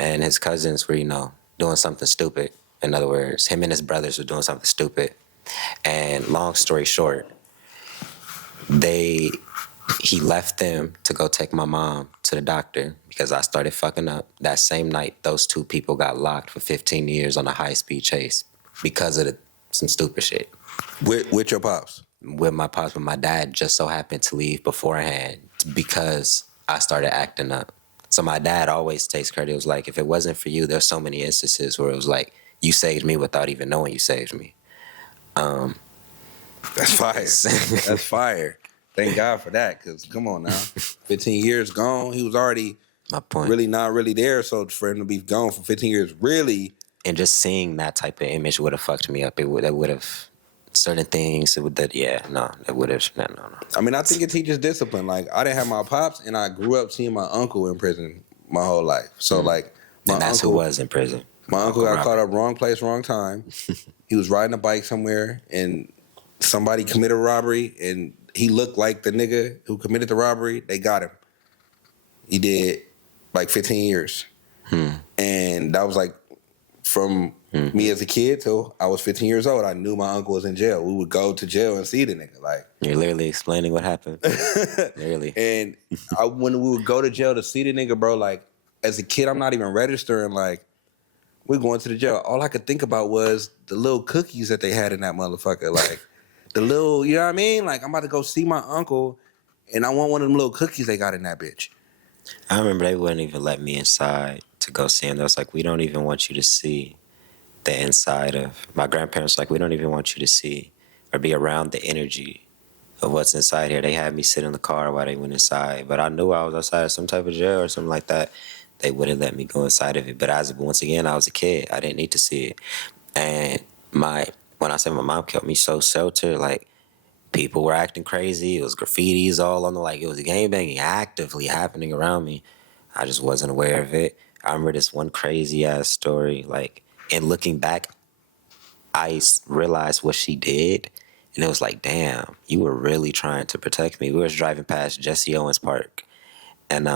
and his cousins were, doing something stupid. In other words, him and his brothers were doing something stupid. And long story short, he left them to go take my mom to the doctor because I started fucking up. That same night, those two people got locked for 15 years on a high-speed chase because of some stupid shit. With your pops? With my pops, but my dad just so happened to leave beforehand because I started acting up. So my dad always takes credit. It was like, if it wasn't for you, there's so many instances where it was like, you saved me without even knowing you saved me. That's fire. That's fire. Thank God for that, because come on now. 15 years gone. He was already my point. Really not really there, so for him to be gone for 15 years, really. And just seeing that type of image would have fucked me up. That would have certain things. No. I mean, I think it teaches discipline. Like, I didn't have my pops, and I grew up seeing my uncle in prison my whole life. So, like, and that's who was in prison. My uncle got caught up wrong place, wrong time. He was riding a bike somewhere, and somebody committed a robbery, and he looked like the nigga who committed the robbery. They got him. He did, like, 15 years. And that was, like, from me as a kid till I was 15 years old. I knew my uncle was in jail. We would go to jail and see the nigga. Like, you're literally explaining what happened. Literally. And when we would go to jail to see the nigga, bro, like, as a kid, I'm not even registering, like, we're going to the jail. All I could think about was the little cookies that they had in that motherfucker. Like, the little, you know what I mean? Like, I'm about to go see my uncle, and I want one of them little cookies they got in that bitch. I remember they wouldn't even let me inside to go see him. They was like, we don't even want you to see the inside of, my grandparents like, we don't even want you to see or be around the energy of what's inside here. They had me sit in the car while they went inside, but I knew I was outside of some type of jail or something like that. They wouldn't let me go inside of it. But once again, I was a kid. I didn't need to see it. And when I said my mom kept me so sheltered, like, people were acting crazy. It was graffitis all on it was gangbanging actively happening around me. I just wasn't aware of it. I remember this one crazy ass story, like, and looking back, I realized what she did, and it was like, damn, you were really trying to protect me. We were driving past Jesse Owens Park, and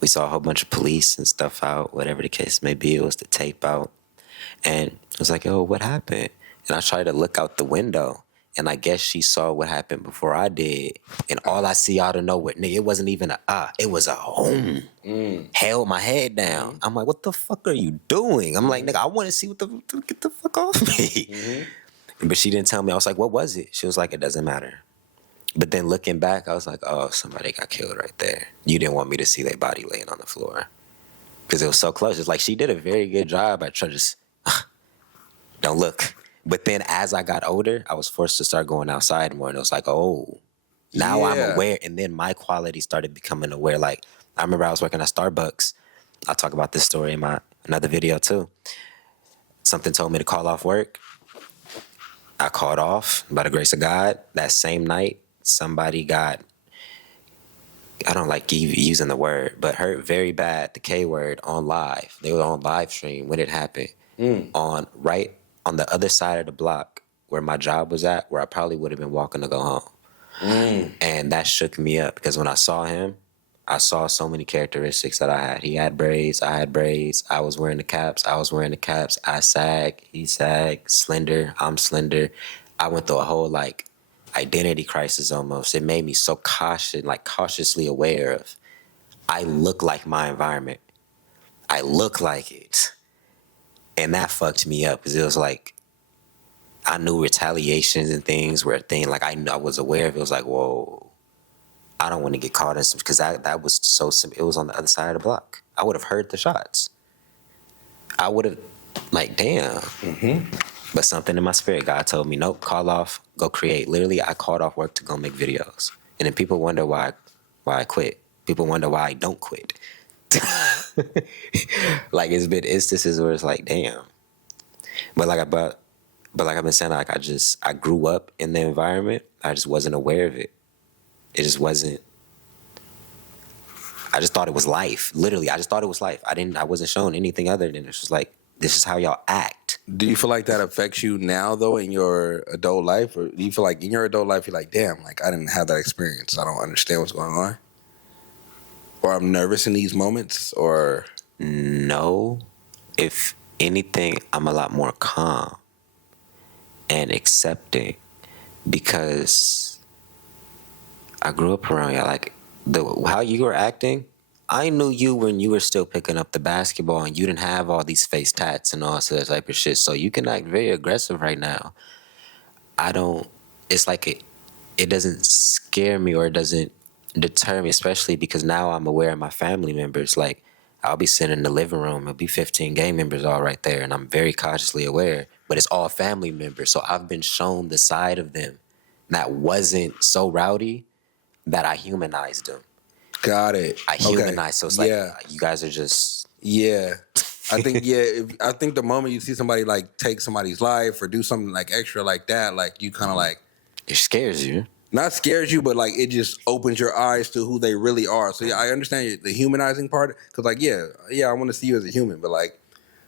we saw a whole bunch of police and stuff out, whatever the case may be. It was the tape out, and it was like, yo, what happened? And I tried to look out the window, and I guess she saw what happened before I did. And all I see out of nowhere, nigga, it wasn't even it was a held my head down. I'm like, what the fuck are you doing? I'm like, nigga, I want to see get the fuck off me. But she didn't tell me. I was like, what was it? She was like, it doesn't matter. But then looking back, I was like, oh, somebody got killed right there. You didn't want me to see their body laying on the floor. Because it was so close. It's like she did a very good job at trying to just, don't look. But then as I got older, I was forced to start going outside more. And it was like, oh, now I'm aware. And then my quality started becoming aware. Like, I remember I was working at Starbucks. I'll talk about this story in my another video too. Something told me to call off work. I called off by the grace of God. That same night, somebody got, I don't like using the word, but hurt very bad, the K word, on live. They were on live stream when it happened. Right on the other side of the block where my job was at, where I probably would have been walking to go home. And that shook me up because when I saw him, I saw so many characteristics that I had. He had braids, I had braids. I was wearing the caps, I was wearing the caps. I sag, he sag, slender, I'm slender. I went through a whole like identity crisis almost. It made me so cautiously aware of, I look like my environment. I look like it. And that fucked me up because it was like, I knew retaliations and things were a thing. Like I was aware of it. It was like, whoa, I don't want to get caught in some, because that was so simple. It was on the other side of the block. I would have heard the shots. I would have, like, damn. But something in my spirit, God told me, nope, call off, go create. Literally, I called off work to go make videos. And then people wonder why I quit. People wonder why I don't quit. Like, it's been instances where it's like, damn. But like I've been saying, like, I grew up in the environment. I just wasn't aware of it. It just wasn't. I just thought it was life. Literally, I just thought it was life. I wasn't shown anything other than it's just like, this is how y'all act. Do you feel like that affects you now, though, in your adult life? Or do you feel like in your adult life, you're like, damn, like, I didn't have that experience. I don't understand what's going on? Or I'm nervous in these moments? Or No. If anything, I'm a lot more calm and accepting because I grew up around y'all. Like, how you were acting, I knew you when you were still picking up the basketball and you didn't have all these face tats and all that type of shit. So you can act very aggressive right now. It's like it doesn't scare me or it doesn't deter me, especially because now I'm aware of my family members. Like, I'll be sitting in the living room, it'll be 15 gang members all right there, and I'm very cautiously aware, but it's all family members. So I've been shown the side of them that wasn't so rowdy that I humanized them. Got it. I humanized, so it's like, you guys are just... Yeah. I think, I think the moment you see somebody, like, take somebody's life or do something, like, extra like that, like, you kind of, like... It scares you. Not scares you, but, like, it just opens your eyes to who they really are. So, yeah, I understand the humanizing part. Because, like, yeah, I want to see you as a human. But, like,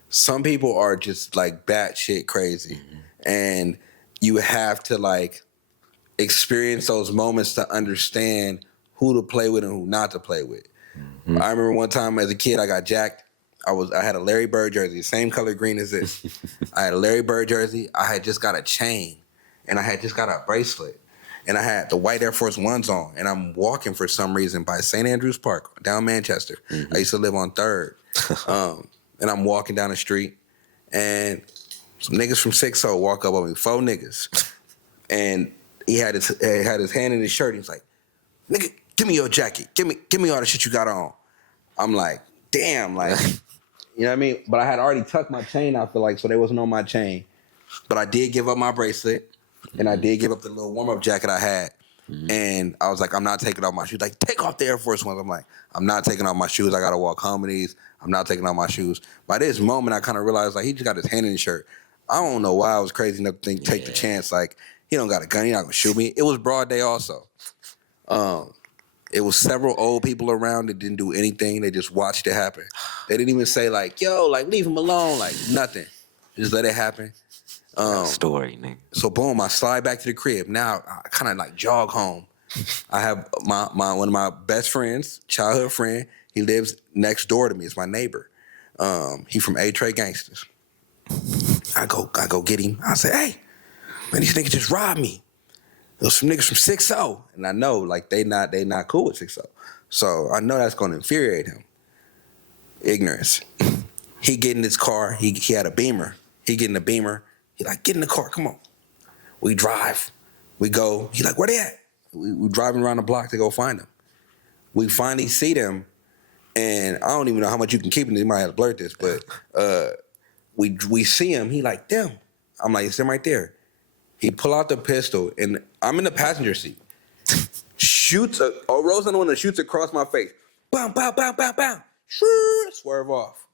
some people are just, like, batshit crazy. And you have to, like, experience those moments to understand who to play with and who not to play with. I remember one time as a kid, I got jacked. I had a Larry Bird jersey, same color green as this. I had a Larry Bird jersey. I had just got a chain, and I had just got a bracelet, and I had the white Air Force Ones on, and I'm walking for some reason by St. Andrews Park, down Manchester. I used to live on 3rd. And I'm walking down the street, and some niggas from 6-0 walk up on me, 4 niggas. and he had his hand in his shirt. He was like, "Nigga, give me your jacket. Give me all the shit you got on." I'm like, "Damn, like, you know what I mean?" But I had already tucked my chain. I feel like so they wasn't on my chain. But I did give up my bracelet, and I did give up the little warm up jacket I had. And I was like, "I'm not taking off my shoes." Like, take off the Air Force Ones. I'm like, "I'm not taking off my shoes. I gotta walk home in these. I'm not taking off my shoes." By this moment, I kind of realized like he just got his hand in his shirt. I don't know why I was crazy enough to take the chance. Like, he don't got a gun. He not gonna shoot me. It was broad day also. It was several old people around that didn't do anything. They just watched it happen. They didn't even say like, "Yo, like leave him alone." Like nothing. Just let it happen. Story, nigga. So boom, I slide back to the crib. Now I kind of like jog home. I have my one of my best friends, childhood friend. He lives next door to me. It's my neighbor. He from A-Tray Gangsters. I go get him. I say, "Hey, man, these niggas just robbed me. Those some niggas from 6-0." And I know like they not cool with 6-0. So I know that's gonna infuriate him. Ignorance. He get in his car. He had a Beamer. He get in the Beamer. He like, "Get in the car, come on." We drive. We go. He like, "Where they at?" We driving around the block to go find them. We finally see them, and I don't even know how much you can keep in. They might have to blurt this, but we see him. He like, "Them." I'm like, "It's them right there." He pull out the pistol, and I'm in the passenger seat. Rolls on the window, shoots across my face. Bam, bam, bam, bam, bam. Swerve off.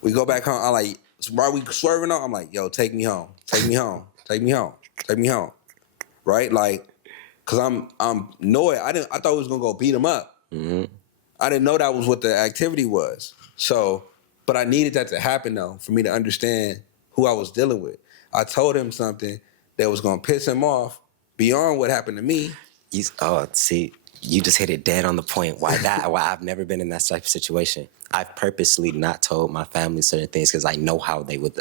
We go back home. I'm like, while we swerving off, I'm like, "Yo, take me home. Take me home. Take me home. Take me home." Right? Like, cause I'm annoyed. I thought we was gonna go beat him up. Mm-hmm. I didn't know that was what the activity was. So, but I needed that to happen though, for me to understand who I was dealing with. I told him something that was gonna piss him off beyond what happened to me. You just hit it dead on the point. Why I've never been in that type of situation. I've purposely not told my family certain things because I know how they would.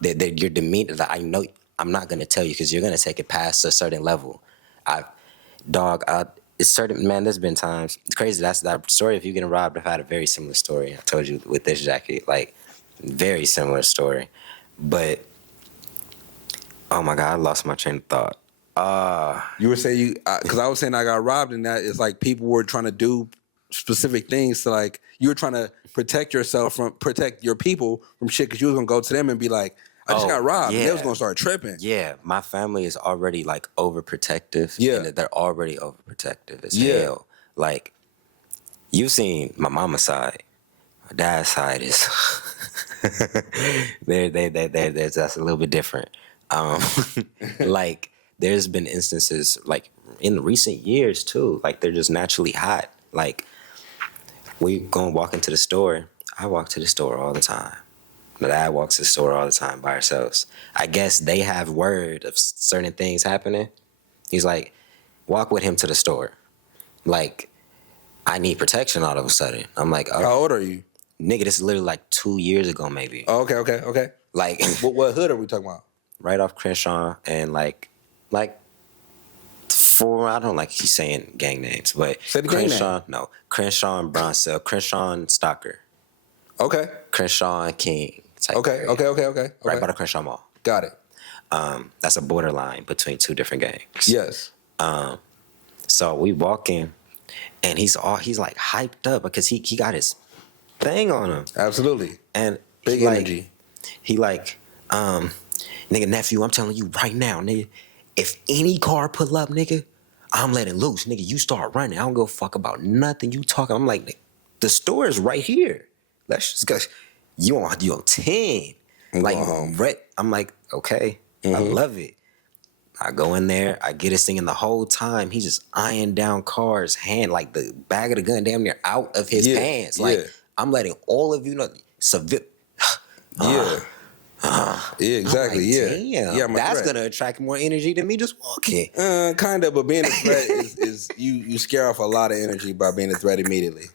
Your demeanor. I know I'm not gonna tell you because you're gonna take it past a certain level. It's certain, man. There's been times. It's crazy. That's that story. If you getting robbed, I've had a very similar story. I told you with this jacket, like very similar story. But oh my God, I lost my train of thought. You were saying because I was saying I got robbed, and that it's like people were trying to do specific things to like you were trying to protect your people from shit because you was gonna go to them and be like, "I just got robbed," and they was gonna start tripping. Yeah, my family is already like overprotective. Yeah, and they're already overprotective as hell. Like you've seen my mama's side, my dad's side is that's a little bit different. Like. There's been instances, like, in recent years, too. Like, they're just naturally hot. Like, we go and walk into the store. I walk to the store all the time. My dad walks to the store all the time by ourselves. I guess they have word of certain things happening. He's like, walk with him to the store. Like, I need protection all of a sudden. I'm like, oh. How old are you? Nigga, this is literally like 2 years ago, maybe. Oh, okay. Like, what hood are we talking about? Right off Crenshaw and like I don't like he's saying gang names, but say the Crenshaw, gang name. No, Crenshaw and Bronzeville, Crenshaw and Stalker. Okay. Crenshaw and King. Okay. Right by the Crenshaw Mall. Got it. That's a borderline between two different gangs. Yes. So we walk in, and he's like hyped up because he got his thing on him. Absolutely. And big energy. He like, nigga, nephew, I'm telling you right now, nigga, if any car pull up, nigga, I'm letting loose. Nigga, you start running. I don't give a fuck about nothing you talking. I'm like, the store is right here. Let's just go. You on 10. Like, I'm like, okay, I love it. I go in there, I get his thing, and the whole time he's just eyeing down cars, hand, like the bag of the gun damn near out of his pants. Like, I'm letting all of you know, yeah, exactly. Like, damn, that's gonna attract more energy than me just walking. Kind of, but being a threat is you scare off a lot of energy by being a threat immediately.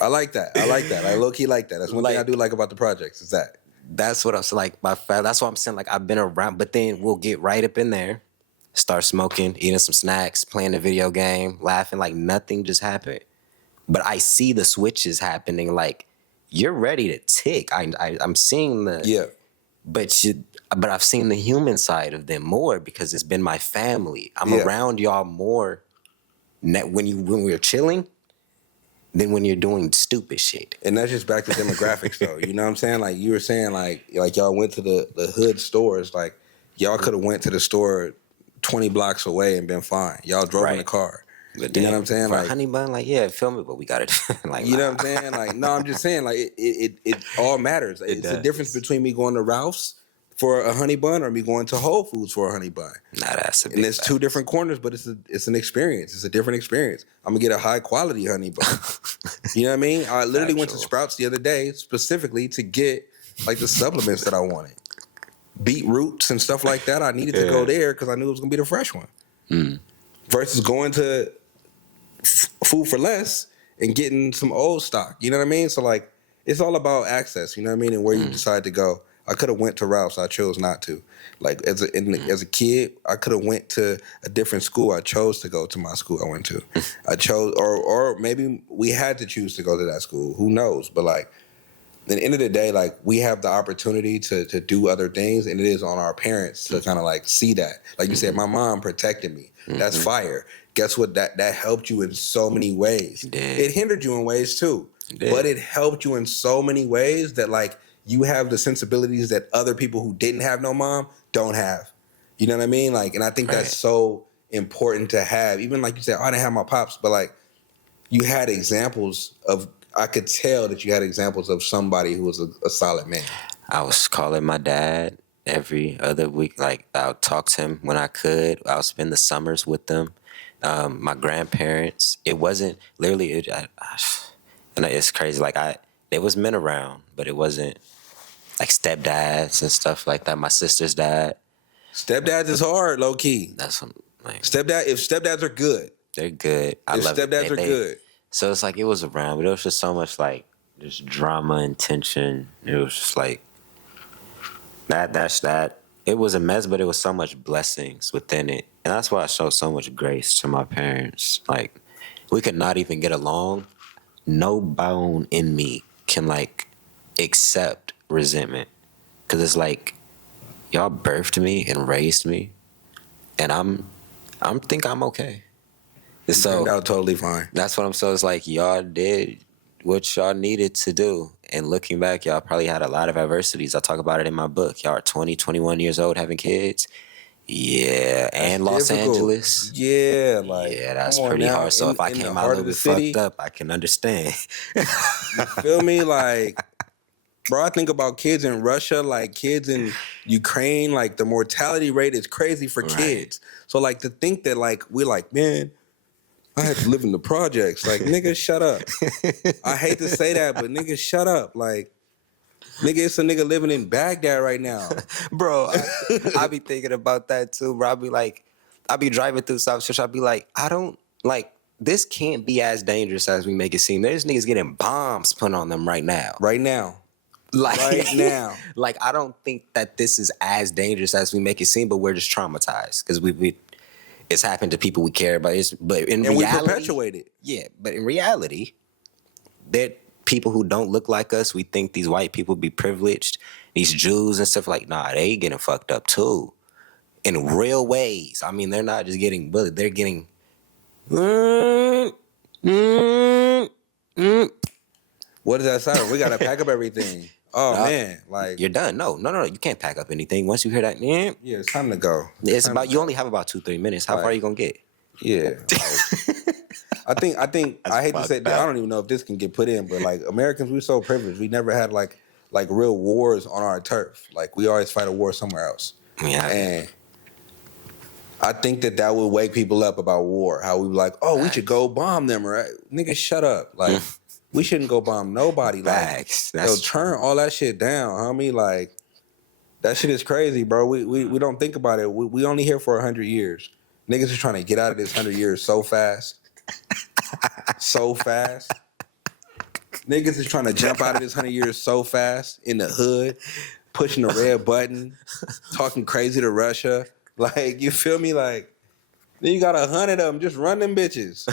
I like that. I low key like that. That's one thing I do like about the projects. Is that. That's what I was like. That's what I'm saying. Like I've been around, but then we'll get right up in there, start smoking, eating some snacks, playing the video game, laughing like nothing just happened. But I see the switches happening. Like you're ready to tick. I'm seeing but I've seen the human side of them more because it's been my family. I'm Yeah. around y'all more when we're chilling than when you're doing stupid shit. And that's just back to demographics, though. You know what I'm saying? Like you were saying, like y'all went to the hood stores. Like y'all could have went to the store 20 blocks away and been fine. Y'all drove in the car. But you know what I'm saying? For Like a honey bun, like yeah, film it, but we got it. Like you know what I'm saying? Like no, I'm just saying, like it all matters. It's the difference between me going to Ralph's for a honey bun or me going to Whole Foods for a honey bun. Nah, that's a big and it's two different corners, but it's an experience. It's a different experience. I'm gonna get a high quality honey bun. You know what I mean? I literally went to Sprouts the other day specifically to get like the supplements that I wanted, beetroots and stuff like that. I needed to go there because I knew it was gonna be the fresh one. Versus going to Food for Less and getting some old stock. You know what I mean? So like, it's all about access. You know what I mean? And where you decide to go. I could have went to Ralph's. I chose not to. Like as a kid, I could have went to a different school. I chose to go to my school I went to. I chose, or maybe we had to choose to go to that school. Who knows? But like, at the end of the day, like we have the opportunity to do other things, and it is on our parents to kind of like see that. Like you said, my mom protected me. That's fire. Guess what? That helped you in so many ways. It hindered you in ways too, but it helped you in so many ways that like you have the sensibilities that other people who didn't have no mom don't have. You know what I mean? Like, and I think that's so important to have. Even like you said, oh, I didn't have my pops, but like you had examples of. I could tell that you had examples of somebody who was a solid man. I was calling my dad every other week. Like, I'll talk to him when I could. I'll spend the summers with them. My grandparents, it wasn't literally, and it's crazy. Like, there was men around, but it wasn't like stepdads and stuff like that. My sister's dad. Stepdads is hard, low key. That's what, like, if stepdads are good. They're good. I love stepdads are good. So it's like it was around, but it was just so much like just drama and tension. It was just like that. It was a mess, but it was so much blessings within it. And that's why I show so much grace to my parents. Like, we could not even get along. No bone in me can like accept resentment. Cause it's like y'all birthed me and raised me, and I'm okay. So turned out totally fine. That's what I'm saying. It's like y'all did what y'all needed to do. And looking back, y'all probably had a lot of adversities. I talk about it in my book. Y'all are 20, 21 years old having kids. Yeah. And Los Angeles. Yeah. Like, yeah, that's pretty hard. So if I came out a little bit fucked up, I can understand. You feel me? Like, bro, I think about kids in Russia, like kids in Ukraine, like the mortality rate is crazy for kids. So like to think that like, we're like, man, I had to live in the projects. Like, nigga, shut up. I hate to say that, but nigga, shut up. Like, nigga, it's a nigga living in Baghdad right now. Bro, I be thinking about that too, bro. I be driving through South Church. I be like, this can't be as dangerous as we make it seem. There's niggas getting bombs put on them right now. Right now. Like, right now. Like, I don't think that this is as dangerous as we make it seem, but we're just traumatized because it's happened to people we care about. But in reality, we perpetuate it. Yeah, but in reality, there people who don't look like us. We think these white people be privileged, these Jews and stuff like. Nah, they getting fucked up too, in real ways. I mean, they're not just getting bullied; they're getting. What does that sound? We gotta pack up everything. Oh man, like you're done. No, you can't pack up anything. Once you hear that, yeah, it's time to go. You only have about 2-3 minutes. How far are you gonna get? Yeah. I think I hate to say that. I don't even know if this can get put in, but like Americans, we're so privileged. We never had like real wars on our turf. Like we always fight a war somewhere else. Yeah. And I think that would wake people up about war. How we like, oh, we should go bomb them, right? Nigga, shut up. Like we shouldn't go bomb nobody. Like, turn all that shit down, homie. Like, that shit is crazy, bro. We don't think about it. We only here for 100 years. Niggas are trying to get out of this 100 years so fast. So fast. Niggas is trying to jump out of this 100 years so fast in the hood, pushing the red button, talking crazy to Russia. Like, you feel me? Like, then you got 100 of them. Just run them bitches.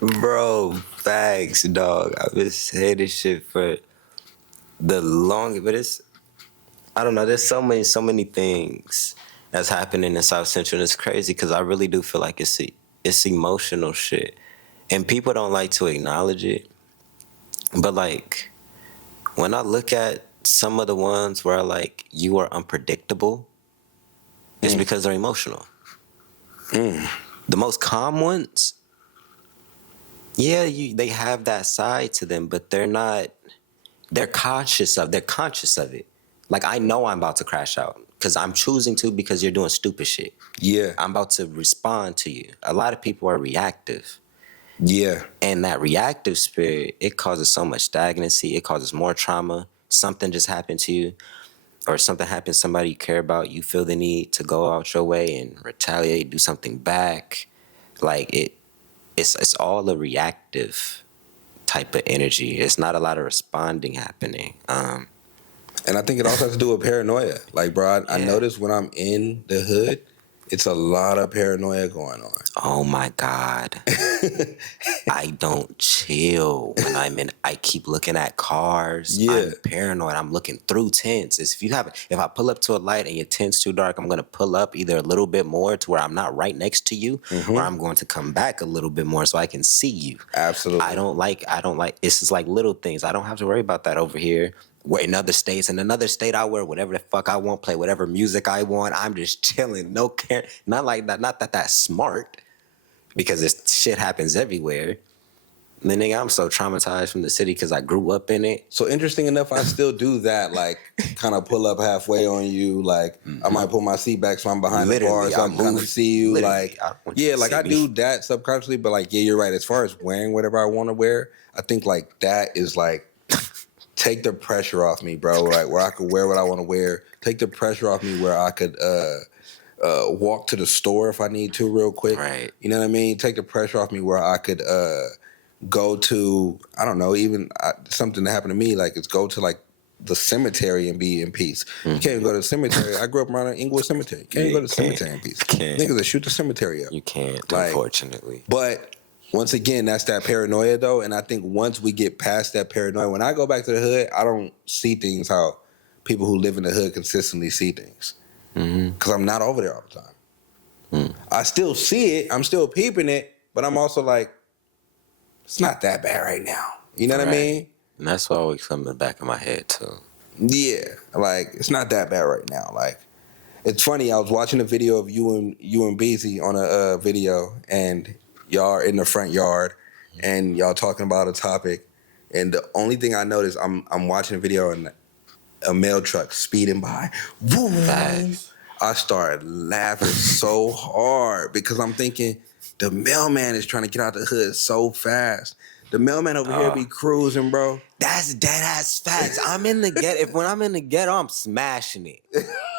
Bro, Facts, dog. I've been saying this shit for the longest, but I don't know. There's so many things that's happening in South Central. And it's crazy because I really do feel like it's emotional shit, and people don't like to acknowledge it. But like when I look at some of the ones where like you are unpredictable, it's because they're emotional. The most calm ones, yeah, they have that side to them, but they're not. They're conscious of it. Like I know I'm about to crash out because I'm choosing to because you're doing stupid shit. Yeah. I'm about to respond to you. A lot of people are reactive. Yeah. And that reactive spirit, it causes so much stagnancy. It causes more trauma. Something just happened to you or something happened to somebody you care about. You feel the need to go out your way and retaliate, do something back. Like it's all a reactive type of energy. It's not a lot of responding happening. And I think it also has to do with paranoia. Like, bro, I notice when I'm in the hood, it's a lot of paranoia going on. Oh my God. I don't chill when I keep looking at cars. Yeah. I'm paranoid. I'm looking through tents. If I pull up to a light and your tent's too dark, I'm gonna pull up either a little bit more to where I'm not right next to you, or I'm going to come back a little bit more so I can see you. Absolutely. I don't like it's just like little things. I don't have to worry about that over here. Where in other states, I wear whatever the fuck I want, play whatever music I want. I'm just chilling, no care. Not like that. Not that that's smart, because this shit happens everywhere. And then nigga, I'm so traumatized from the city because I grew up in it. So interesting enough, I still do that. Like, kind of pull up halfway on you. Like, I might pull my seat back so I'm behind the bar, so I can kind of see you. Like, I do that subconsciously. But like, yeah, you're right. As far as wearing whatever I want to wear, I think like that is like. Take the pressure off me, bro. Like where I could wear what I want to wear. Take the pressure off me where I could walk to the store if I need to real quick. Right. You know what I mean? Take the pressure off me where I could go to, I don't know, even something that happened to me, like it's go to like the cemetery and be in peace. You can't even go to the cemetery. I grew up around an Inglewood cemetery. You can't even go to the cemetery in peace. Niggas that shoot the cemetery up. You can't, like, unfortunately. But once again, that's that paranoia, though. And I think once we get past that paranoia, when I go back to the hood, I don't see things how people who live in the hood consistently see things. Because I'm not over there all the time. I still see it. I'm still peeping it. But I'm also like, it's not that bad right now. You know what I mean? And that's what always comes in the back of my head, too. Yeah. Like, it's not that bad right now. Like, it's funny. I was watching a video of you and Beezy on a video, and y'all are in the front yard, and y'all talking about a topic, and the only thing I noticed, I'm watching a video and a mail truck speeding by. Woo! I started laughing so hard because I'm thinking the mailman is trying to get out the hood so fast. The mailman over here be cruising, bro. That's dead ass facts. I'm in the ghetto. When I'm in the ghetto, I'm smashing it.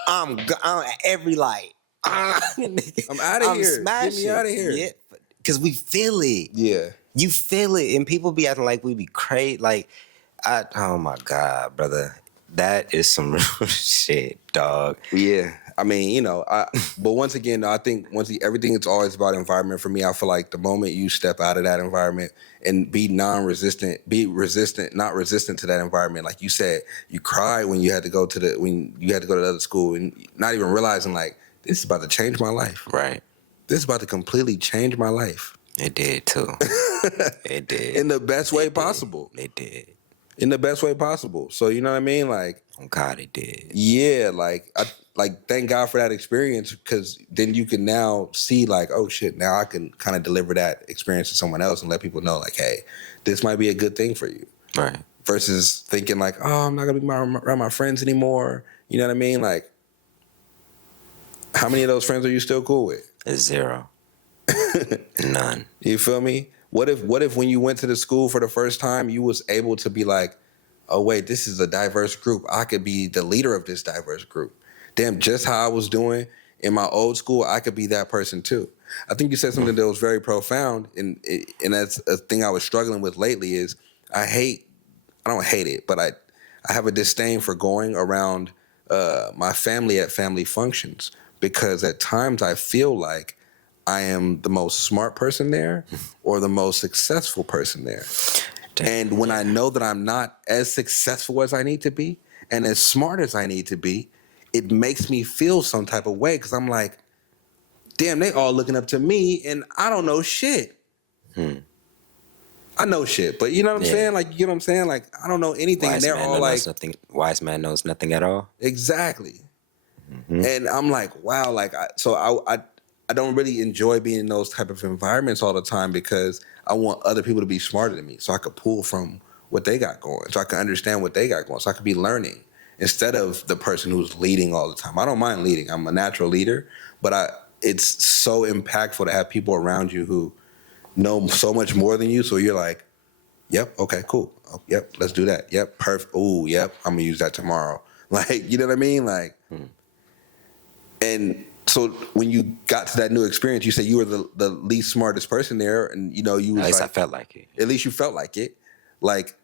I'm at every light. I'm out of here. Smashing. Get me out of here. Yeah. Because we feel it. Yeah. You feel it. And people be acting like we be crazy. Like, oh my God, brother. That is some real shit, dog. Yeah. I mean, you know, but once again, I think everything is always about environment for me. I feel like the moment you step out of that environment and be not resistant to that environment. Like you said, you cried when you had to go to the other school and not even realizing like, this is about to change my life. Right. This is about to completely change my life. It did too. It did. In the best way possible. It did. In the best way possible. So you know what I mean? Like, oh God, it did. Yeah, thank God for that experience, because then you can now see like, oh shit, now I can kind of deliver that experience to someone else and let people know like, hey, this might be a good thing for you. Right. Versus thinking like, oh, I'm not gonna be around my friends anymore. You know what I mean? Like, how many of those friends are you still cool with? 0. None. You feel me? What if when you went to the school for the first time, you was able to be like, oh wait, this is a diverse group. I could be the leader of this diverse group. Damn, just how I was doing in my old school, I could be that person too. I think you said something that was very profound, and that's a thing I was struggling with lately is I don't hate it, but I have a disdain for going around my family at family functions, because at times I feel like I am the most smart person there or the most successful person there. And when I know that I'm not as successful as I need to be and as smart as I need to be, it makes me feel some type of way because I'm like, damn, they all looking up to me and I don't know shit. I know shit, but you know what I'm saying? Like, you know what I'm saying? Like, I don't know anything. And they're all like, wise man knows nothing at all. Exactly. And I'm like, wow, like, I don't really enjoy being in those type of environments all the time because I want other people to be smarter than me so I could pull from what they got going, so I can understand what they got going, so I could be learning instead of the person who's leading all the time. I don't mind leading. I'm a natural leader, but it's so impactful to have people around you who know so much more than you. So you're like, yep, okay, cool. Oh, yep, let's do that. Yep, perfect. Oh, yep, I'm going to use that tomorrow. Like, you know what I mean? Like, and so when you got to that new experience, you said you were the least smartest person there, and you know you was at least like, I felt like it. At least you felt like it. Like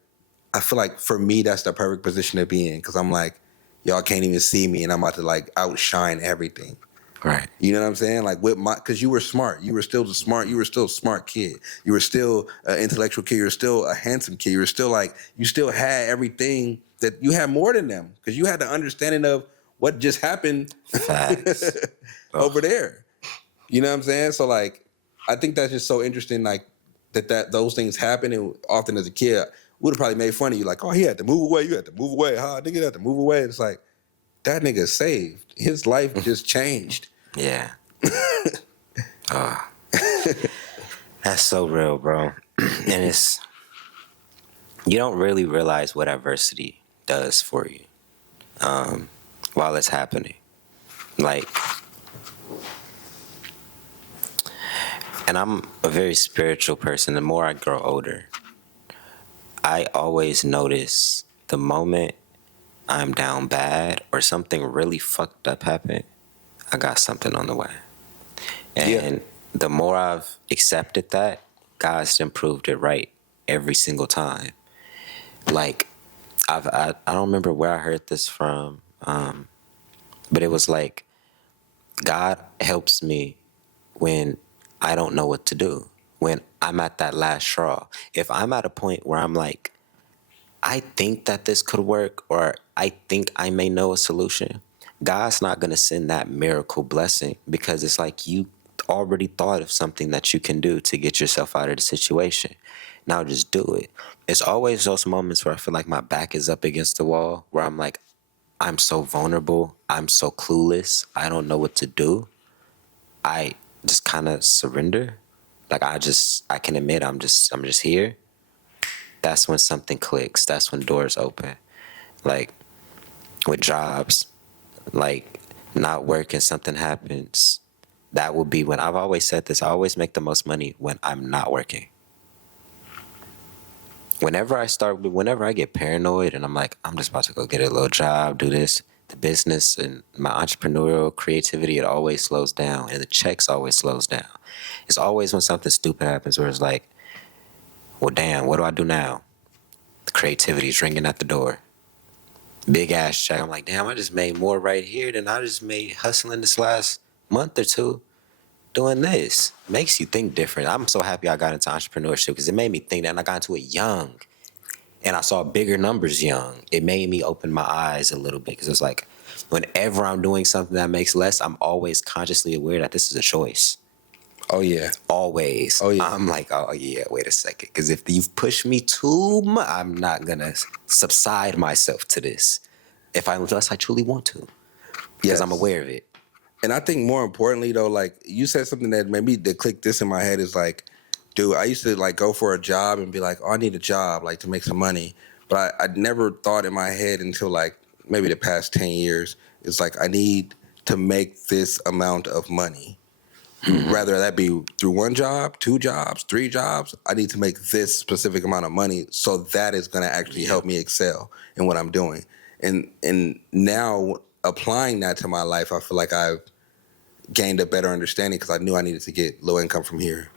I feel like for me that's the perfect position to be in because I'm like, y'all can't even see me, and I'm about to like outshine everything. Right. You know what I'm saying? Like because you were smart. You were still You were still a smart kid. You were still an intellectual kid. You were still a handsome kid. You were still like you still had everything that you had more than them because you had the understanding of what just happened. Facts. Over there. You know what I'm saying? So like I think that's just so interesting, like that those things happen, and often as a kid would have probably made fun of you, like, oh, he had to move away, you had to move away, nigga had to move away. It's like that nigga saved. His life just changed. Yeah. That's so real, bro. And it's you don't really realize what adversity does for you while it's happening. Like, and I'm a very spiritual person. The more I grow older, I always notice the moment I'm down bad or something really fucked up happened, I got something on the way. And the more I've accepted that, God's improved it right every single time. Like, I don't remember where I heard this from, but it was like, God helps me when I don't know what to do, when I'm at that last straw. If I'm at a point where I'm like, I think that this could work, or I think I may know a solution, God's not going to send that miracle blessing because it's like you already thought of something that you can do to get yourself out of the situation. Now just do it. It's always those moments where I feel like my back is up against the wall, where I'm like, I'm so vulnerable. I'm so clueless. I don't know what to do. I just kind of surrender. Like I can admit I'm just here. That's when something clicks. That's when doors open. Like with jobs, like not working, something happens. That will be when I've always said this. I always make the most money when I'm not working. Whenever I get paranoid and I'm like, I'm just about to go get a little job, do this, the business and my entrepreneurial creativity, it always slows down and the checks always slows down. It's always when something stupid happens where it's like, well, damn, what do I do now? The creativity's ringing at the door. Big ass check. I'm like, damn, I just made more right here than I just made hustling this last month or two doing this. Makes you think different. I'm so happy I got into entrepreneurship because it made me think that, and I got into it young. And I saw bigger numbers young. It made me open my eyes a little bit because it's like, whenever I'm doing something that makes less, I'm always consciously aware that this is a choice. Oh, yeah. Always. Oh, yeah. I'm like, oh, yeah, wait a second. Because if you've pushed me too much, I'm not going to subside myself to this unless I truly want to. Because I'm aware of it. And I think more importantly, though, like you said something that made me click this in my head is like, dude, I used to like go for a job and be like, oh, I need a job like to make some money. But I never thought in my head until like maybe the past 10 years, it's like I need to make this amount of money. Mm-hmm. Rather that be through one job, 2 jobs, 3 jobs, I need to make this specific amount of money. So that is going to actually help me excel in what I'm doing. And now applying that to my life, I feel like I've gained a better understanding because I knew I needed to get low income from here,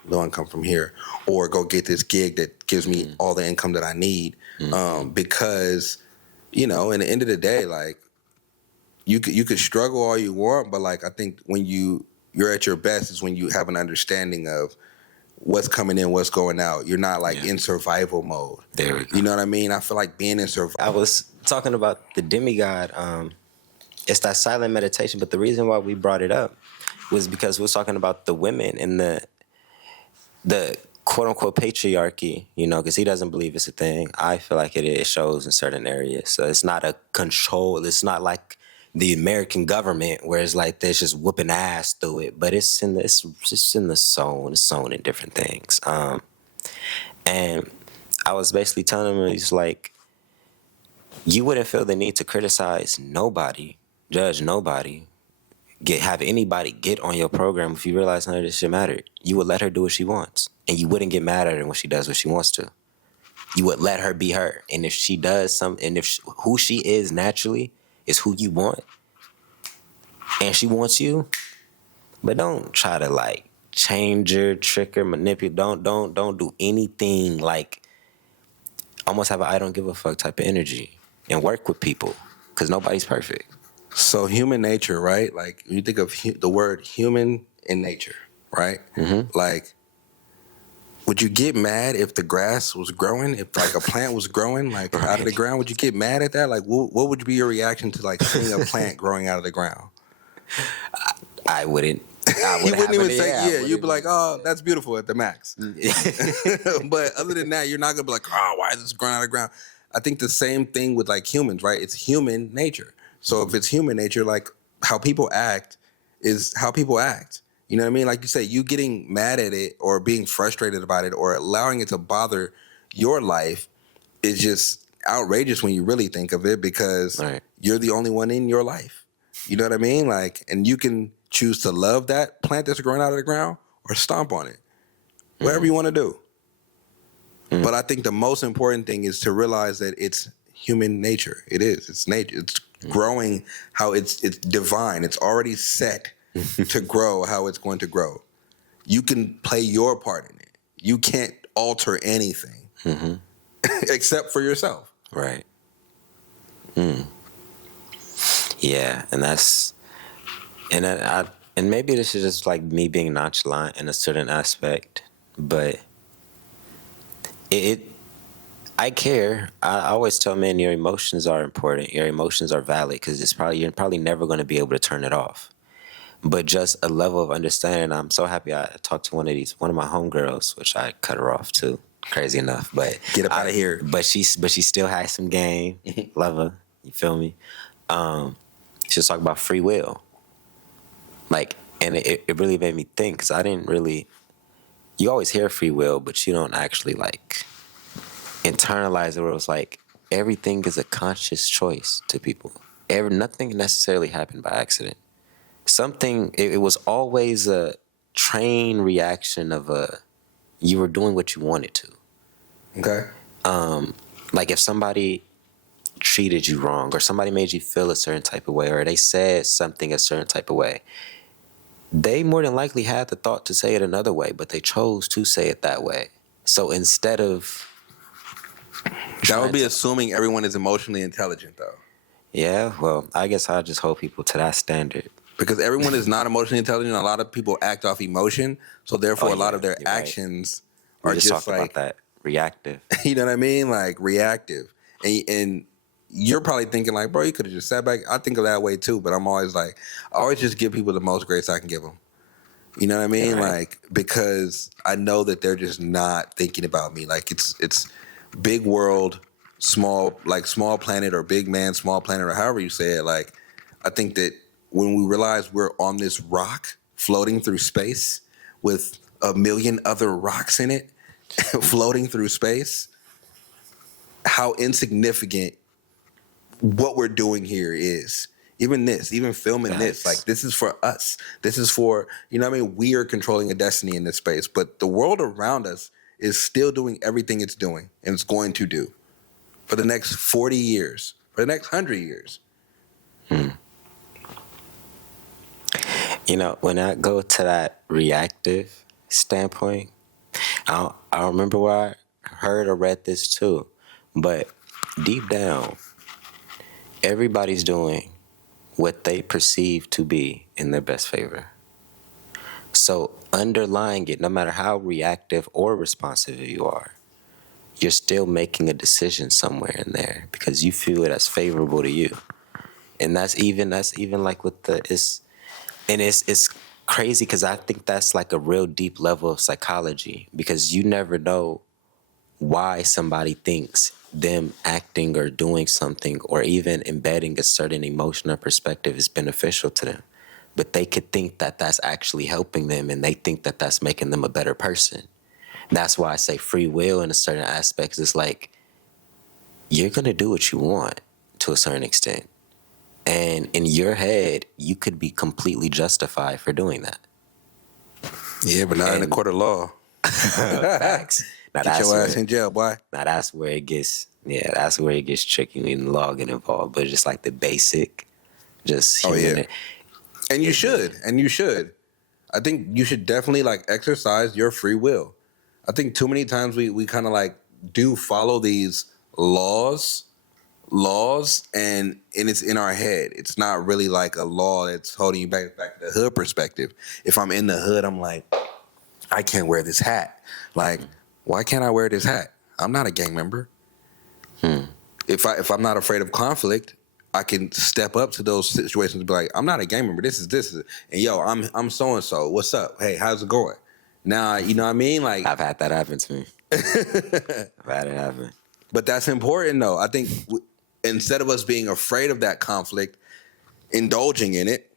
or go get this gig that gives me all the income that I need. Because, you know, in the end of the day, like you could struggle all you want, but like I think when you you're at your best is when you have an understanding of what's coming in, what's going out. You're not like in survival mode. There we go. You know what I mean? I feel like being in survival. I was talking about the demigod. It's that silent meditation, but the reason why we brought it up was because we was talking about the women and the quote unquote patriarchy, you know, because he doesn't believe it's a thing. I feel like it shows in certain areas. So it's not a control. It's not like the American government where it's like there's just whooping ass through it, but it's just in the zone. It's sewn in different things. And I was basically telling him, he's like, you wouldn't feel the need to criticize nobody, judge nobody, have anybody get on your program if you realize none of this shit mattered. You would let her do what she wants, and you wouldn't get mad at her when she does what she wants to. You would let her be her, and if she does something, and if who she is naturally is who you want, and she wants you, but don't try to like change her, trick her, manipulate. Don't do anything like almost have a I don't give a fuck type of energy, and work with people because nobody's perfect. So human nature, right? Like when you think of the word human in nature, right? Mm-hmm. Like, would you get mad if the grass was growing? If like a plant was growing, like out of the ground, would you get mad at that? Like, what would be your reaction to like seeing a plant growing out of the ground? I wouldn't. You wouldn't even say, yeah. You'd be like, oh, that's beautiful at the max. But other than that, you're not gonna be like, oh, why is this growing out of the ground? I think the same thing with like humans, right? It's human nature. So if it's human nature, like how people act is how people act. You know what I mean? Like you say, you getting mad at it or being frustrated about it or allowing it to bother your life is just outrageous when you really think of it because you're the only one in your life. You know what I mean? Like, and you can choose to love that plant that's growing out of the ground or stomp on it. Whatever you want to do. But I think the most important thing is to realize that it's human nature. It is. It's nature. It's growing how it's divine. It's already set to grow how it's going to grow. You can play your part in it. You can't alter anything except for yourself. Right. Yeah, and that's and maybe this is just like me being nonchalant in a certain aspect, but I care. I always tell men your emotions are important. Your emotions are valid because you're probably never going to be able to turn it off. But just a level of understanding. I'm so happy I talked to one of my homegirls, which I cut her off too. Crazy enough, but get up out of here. But she still has some game. Love her. You feel me? She was talking about free will. Like, and it really made me think because I didn't really. You always hear free will, but you don't actually like internalize it. Where it was like everything is a conscious choice to people. Nothing necessarily happened by accident. Something. It was always a train reaction of you were doing what you wanted to. Okay. Like if somebody treated you wrong or somebody made you feel a certain type of way or they said something a certain type of way, they more than likely had the thought to say it another way, but they chose to say it that way. So instead of... That would be assuming everyone is emotionally intelligent, though. Yeah, well, I guess I'll just hold people to that standard. Because everyone is not emotionally intelligent. A lot of people act off emotion, so therefore a lot of their actions are just talked like... about that. Reactive. You know what I mean? Like reactive. And you're probably thinking like, bro, you could have just sat back. I think of that way too, but I'm always like, I always just give people the most grace I can give them. You know what I mean? Right. Like, because I know that they're just not thinking about me. Like it's big world, small planet, or big man, small planet, or however you say it. Like, I think that when we realize we're on this rock floating through space with a million other rocks in it, floating through space, how insignificant what we're doing here is. Even filming this, like this is for us. This is for, you know what I mean? We are controlling a destiny in this space, but the world around us is still doing everything it's doing and it's going to do for the next 40 years, for the next 100 years. You know, when I go to that reactive standpoint, I remember where I heard or read this too, but deep down, everybody's doing what they perceive to be in their best favor. So underlying it, no matter how reactive or responsive you are, you're still making a decision somewhere in there because you feel it as favorable to you. And that's even like with it's crazy because I think that's like a real deep level of psychology because you never know why somebody thinks them acting or doing something or even embedding a certain emotion or perspective is beneficial to them. But they could think that that's actually helping them and they think that that's making them a better person. That's why I say free will in a certain aspects is like, you're going to do what you want to a certain extent. And in your head, you could be completely justified for doing that. Yeah, but not in the court of law. Facts. Now Get your ass in jail, boy. Now that's where it gets, that's where it gets tricky when the law get involved. But just like the basic, just human. And you should. I think you should definitely like exercise your free will. I think too many times we kind of like do follow these laws and it's in our head. It's not really like a law that's holding you back to the hood perspective. If I'm in the hood, I'm like, I can't wear this hat. Like, why can't I wear this hat? I'm not a gang member. If I'm not afraid of conflict, I can step up to those situations and be like, I'm not a gang member. This is and yo, I'm so and so. What's up? Hey, how's it going? Now, you know what I mean? Like, I've had that happen to me. I've had it happen. But that's important, though. I think instead of us being afraid of that conflict, indulging in it,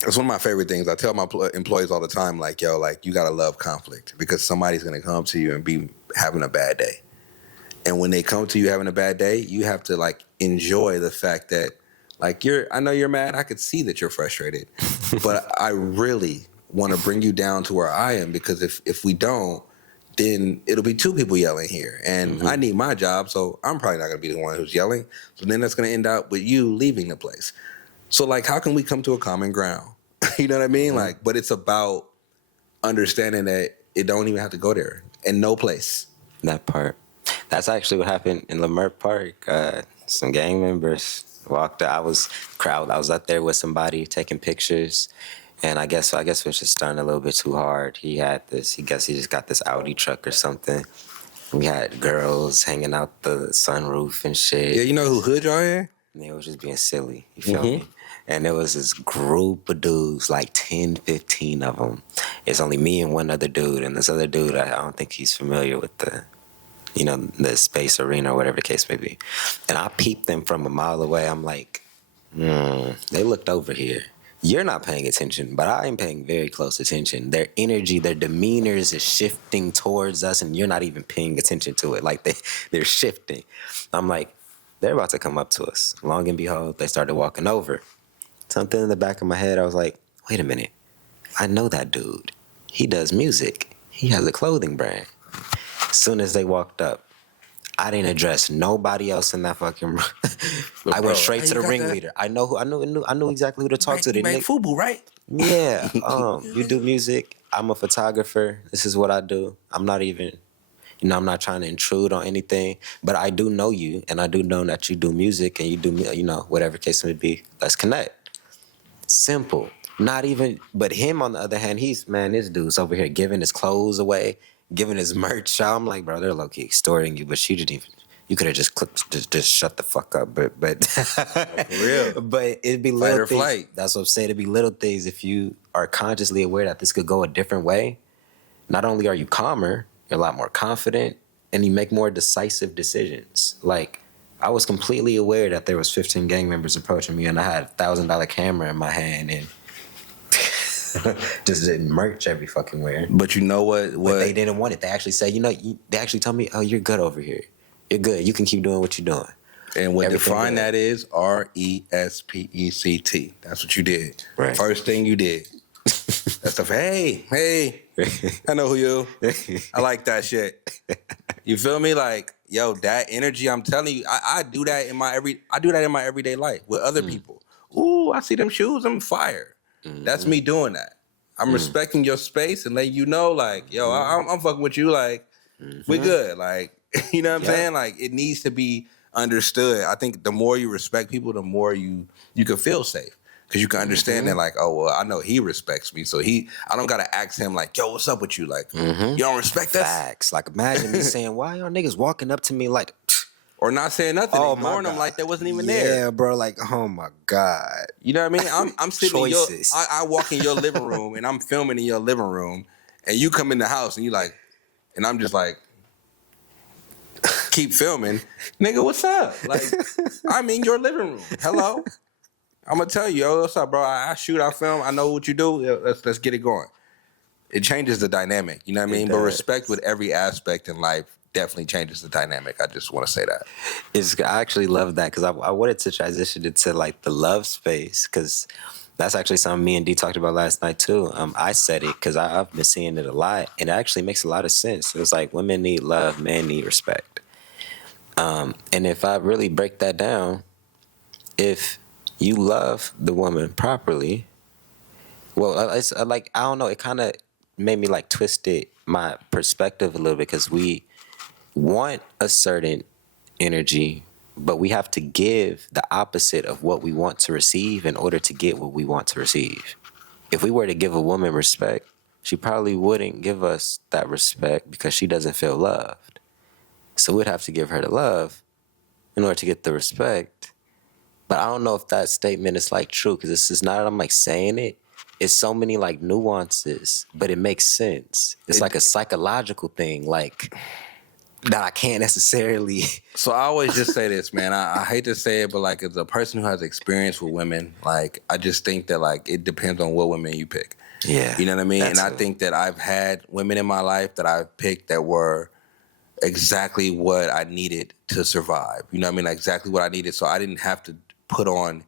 that's one of my favorite things. I tell my employees all the time, like, yo, like, you got to love conflict because somebody's going to come to you and be having a bad day. And when they come to you having a bad day, you have to, like, enjoy the fact that, like, I know you're mad. I could see that you're frustrated. But I really want to bring you down to where I am because if we don't, then it'll be two people yelling here. And I need my job, so I'm probably not going to be the one who's yelling. So then that's going to end up with you leaving the place. So, like, how can we come to a common ground? You know what I mean? Like, but it's about understanding that it don't even have to go there and no place. That part. That's actually what happened in Leimert Park. Some gang members walked out. I was up there with somebody taking pictures. And I guess it was just starting a little bit too hard. He just got this Audi truck or something. We had girls hanging out the sunroof and shit. Yeah, you know who hood y'all in? And they was just being silly. You feel me? And there was this group of dudes, like 10, 15 of them. It's only me and one other dude. And this other dude, I don't think he's familiar with the space arena or whatever the case may be. And I peeped them from a mile away. I'm like, they looked over here. You're not paying attention, but I am paying very close attention. Their energy, their demeanors is shifting towards us, and you're not even paying attention to it. Like they're shifting. I'm like, they're about to come up to us. Long and behold, they started walking over. Something in the back of my head, I was like, wait a minute. I know that dude. He does music. He has a clothing brand. As soon as they walked up, I didn't address nobody else in that fucking room. I went straight to the ringleader. I knew exactly who to talk to. You make FUBU, right? Yeah. You do music. I'm a photographer. This is what I do. I'm not even, I'm not trying to intrude on anything, but I do know you, and I do know that you do music, and you do, whatever case it may be. Let's connect. Simple. Not even, but him on the other hand, this dude's over here giving his clothes away, giving his merch out. I'm like, bro, they're low-key extorting you, but you could have just just shut the fuck up. But for real. But it'd be little things. Flight. That's what I'm saying. It'd be little things. If you are consciously aware that this could go a different way, not only are you calmer, you're a lot more confident, and you make more decisive decisions. Like, I was completely aware that there was 15 gang members approaching me, and I had a $1,000 camera in my hand, and just didn't merch every fucking where. But you know what? But they didn't want it. They actually said, they actually told me, oh, you're good over here. You're good. You can keep doing what you're doing. And what define that is RESPECT. That's what you did. Right. First thing you did. That's the hey, I know who you. I like that shit. You feel me? Like, yo, that energy, I'm telling you, I do that in my everyday life with other people. Ooh, I see them shoes, I'm fire. That's me doing that. I'm respecting your space and letting you know, like, yo, I'm fucking with you. Like, we're good. Like, you know what I'm saying? Like, it needs to be understood. I think the more you respect people, the more you can feel safe. because you can understand that, like, oh, well, I know he respects me, so I don't gotta ask him like, yo, what's up with you? Like, you don't respect us? Facts. Like, imagine me saying, why y'all niggas walking up to me like, or not saying nothing, ignoring them like they wasn't even there. Yeah, bro. Like, oh my God. You know what I mean? I'm sitting Choices. I walk in your living room and I'm filming in your living room, and you come in the house and you like, and I'm just like, keep filming, nigga. What's up? Like, I'm in your living room. Hello, I'm gonna tell you, yo, what's up, bro? I shoot, I film, I know what you do. Yeah, let's get it going. It changes the dynamic. You know what I mean? But respect with every aspect in life definitely changes the dynamic. I just want to say that. I actually love that because I wanted to transition into like the love space because that's actually something me and D talked about last night too. I said it because I've been seeing it a lot, and it actually makes a lot of sense. It's like women need love, men need respect. And if I really break that down, if you love the woman properly, well, it's like, I don't know, it kind of made me like twisted my perspective a little bit because we want a certain energy, but we have to give the opposite of what we want to receive in order to get what we want to receive. If we were to give a woman respect, she probably wouldn't give us that respect because she doesn't feel loved. So we'd have to give her the love in order to get the respect. But I don't know if that statement is like true because this is not, I'm like saying it. It's so many like nuances, but it makes sense. It's like a psychological thing, like that I can't necessarily. So I always just say this, man. I hate to say it, but like as a person who has experience with women, like I just think that like it depends on what women you pick. Yeah. You know what I mean? And I think that I've had women in my life that I've picked that were exactly what I needed to survive. You know what I mean? Like exactly what I needed. So I didn't have to put on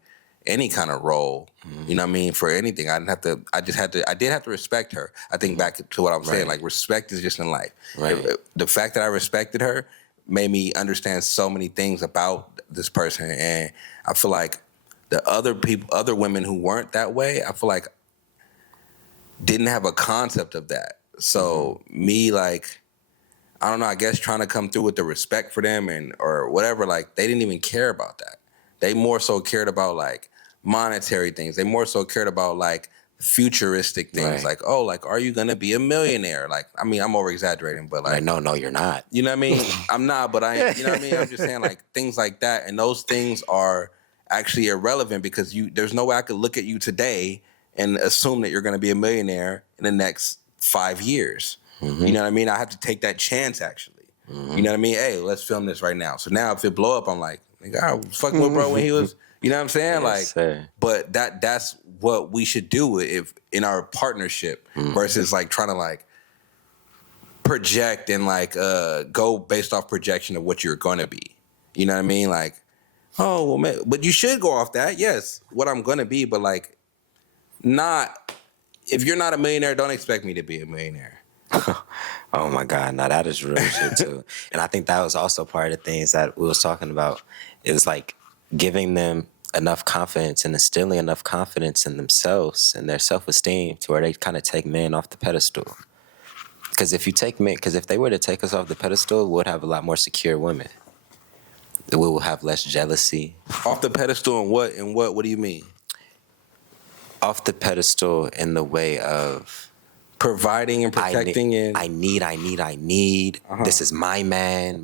any kind of role, you know what I mean, for anything. I did have to respect her. I think back to what I'm saying, like respect is just in life. Right. The fact that I respected her made me understand so many things about this person. And I feel like the other women who weren't that way, I feel like didn't have a concept of that. So me, like, I don't know, I guess trying to come through with the respect for them or whatever, like they didn't even care about that. They more so cared about like monetary things. They more so cared about like futuristic things, like, oh, like, are you gonna be a millionaire? Like, I mean, I'm over exaggerating, but like, no, you're not. You know what I mean? I'm not, but you know what I mean? I'm just saying like things like that, and those things are actually irrelevant because there's no way I could look at you today and assume that you're gonna be a millionaire in the next 5 years. You know what I mean? I have to take that chance actually. You know what I mean? Hey, let's film this right now. So now if it blow up, I'm like, I was fucking with bro when he was, you know what I'm saying? Yes, sir. But that's what we should do if in our partnership versus like trying to like project and like go based off projection of what you're gonna be. You know what I mean? Like, oh well, man, but you should go off that. Yes, what I'm gonna be, but like, not if you're not a millionaire, don't expect me to be a millionaire. Oh my God, now that is real shit too. And I think that was also part of the things that we was talking about. It was like giving them enough confidence and instilling enough confidence in themselves and their self-esteem to where they kind of take men off the pedestal. Because if they were to take us off the pedestal, we would have a lot more secure women. We will have less jealousy. Off the pedestal and what? And what do you mean? Off the pedestal in the way of providing and protecting I need. This is my man.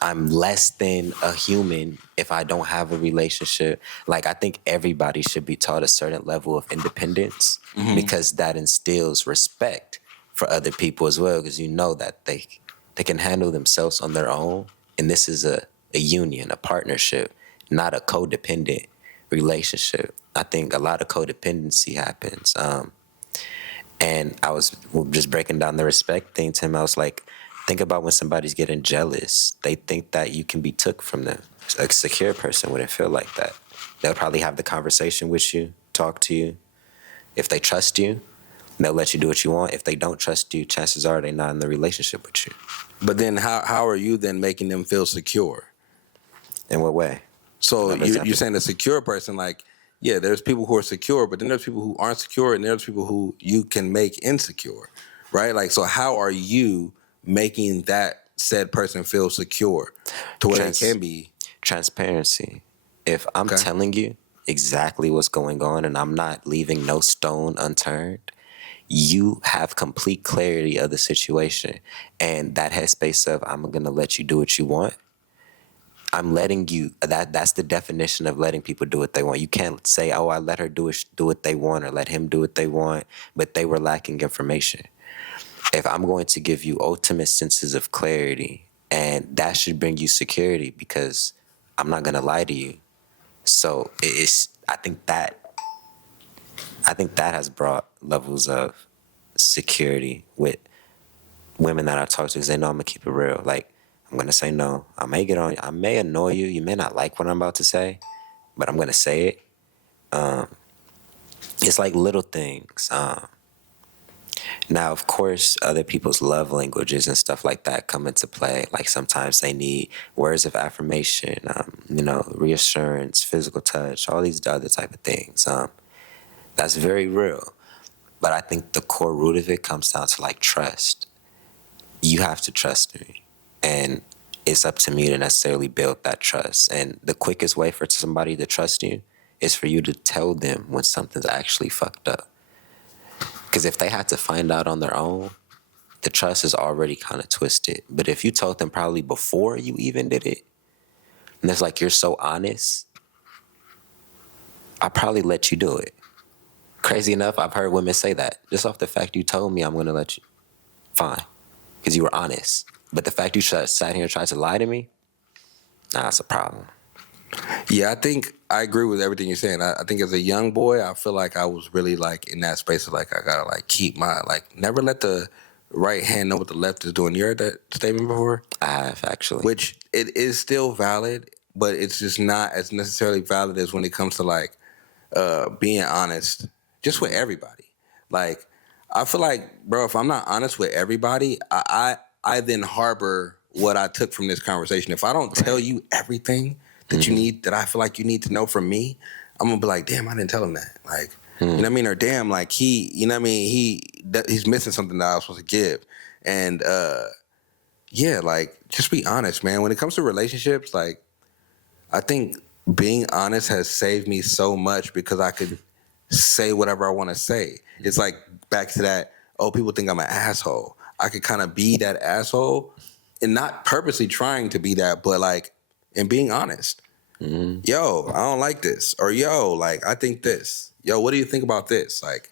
I'm less than a human if I don't have a relationship. Like, I think everybody should be taught a certain level of independence because that instills respect for other people as well, because you know that they can handle themselves on their own. And this is a union, a partnership, not a codependent relationship. I think a lot of codependency happens. And I was just breaking down the respect thing to him. I was like, think about when somebody's getting jealous. They think that you can be took from them. A secure person wouldn't feel like that. They'll probably have the conversation with you, talk to you. If they trust you, they'll let you do what you want. If they don't trust you, chances are they're not in the relationship with you. But then how are you then making them feel secure? In what way? So you're saying a secure person, like, yeah, there's people who are secure, but then there's people who aren't secure, and there's people who you can make insecure, right? Like, so how are you making that said person feel secure to where they can be? Transparency If I'm Okay. telling you exactly what's going on and I'm not leaving no stone unturned, you have complete clarity of the situation. And that headspace of I'm gonna let you do what you want. I'm letting you that's the definition of letting people do what they want. You can't say, oh, I let her do what they want or let him do what they want, but they were lacking information. If I'm going to give you ultimate senses of clarity, and that should bring you security because I'm not gonna lie to you. So it's I think that has brought levels of security with women that I talk to because they know I'm gonna keep it real. Like I'm gonna say no. I may annoy you. You may not like what I'm about to say, but I'm gonna say it. It's like little things. Now, of course, other people's love languages and stuff like that come into play. Like sometimes they need words of affirmation, reassurance, physical touch, all these other type of things. That's very real. But I think the core root of it comes down to like trust. You have to trust me. And it's up to me to necessarily build that trust. And the quickest way for somebody to trust you is for you to tell them when something's actually fucked up. Because if they had to find out on their own, the trust is already kind of twisted. But if you told them probably before you even did it, and it's like you're so honest, I'll probably let you do it. Crazy enough, I've heard women say that. Just off the fact you told me I'm going to let you. Fine. Because you were honest. But the fact you sat here and tried to lie to me, that's a problem. Yeah, I think I agree with everything you're saying. I think as a young boy, I feel like I was really like in that space of like I gotta like keep my like never let the right hand know what the left is doing. You heard that statement before? I have, actually. Which it is still valid, but it's just not as necessarily valid as when it comes to like being honest, just with everybody. Like I feel like, bro, if I'm not honest with everybody, I then harbor what I took from this conversation. If I don't tell you everything that you need, that I feel like you need to know from me, I'm gonna be like, damn, I didn't tell him that. Like, you know what I mean? Or damn, like you know what I mean? He's missing something that I was supposed to give. And yeah, like just be honest, man. When it comes to relationships, like I think being honest has saved me so much because I could say whatever I want to say. It's like back to that, oh, people think I'm an asshole. I could kind of be that asshole and not purposely trying to be that, but like, and being honest. Mm-hmm. Yo, I don't like this. Or yo, like, I think this. Yo, what do you think about this? Like,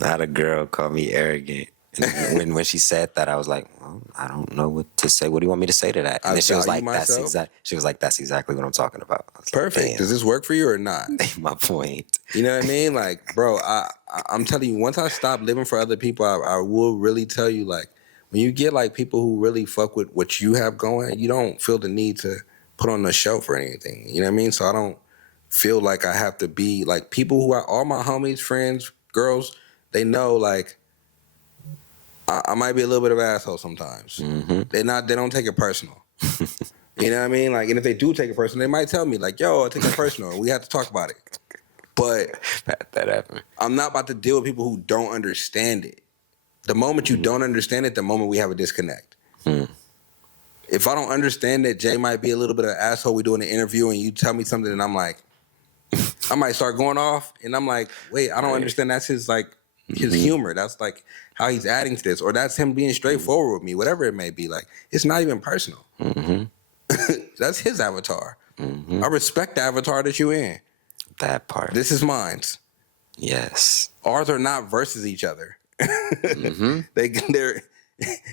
I had a girl call me arrogant. And when she said that, I was like, well, I don't know what to say. What do you want me to say to that? And then she was like, that's exactly what I'm talking about. Perfect. Like, does this work for you or not? My point. You know what I mean? Like, bro, I'm telling you, once I stop living for other people, I will really tell you, like, when you get like people who really fuck with what you have going, you don't feel the need to put on a show for anything. You know what I mean? So I don't feel like I have to be like people who are all my homies, friends, girls, they know like I might be a little bit of an asshole sometimes. Mm-hmm. They don't take it personal. You know what I mean? Like, and if they do take it personal, they might tell me like, yo, I take it personal. We have to talk about it. But that happened. I'm not about to deal with people who don't understand it. The moment you don't understand it, the moment we have a disconnect. If I don't understand that Jay might be a little bit of an asshole, we doing an interview and you tell me something and I'm like, I might start going off and I'm like, wait, I don't understand. That's his like his humor. That's like how he's adding to this, or that's him being straightforward with me, whatever it may be. Like, it's not even personal. Mm-hmm. That's his avatar. Mm-hmm. I respect the avatar that you in. That part. This is mine. Yes. Ours are not versus each other. Mm-hmm. They're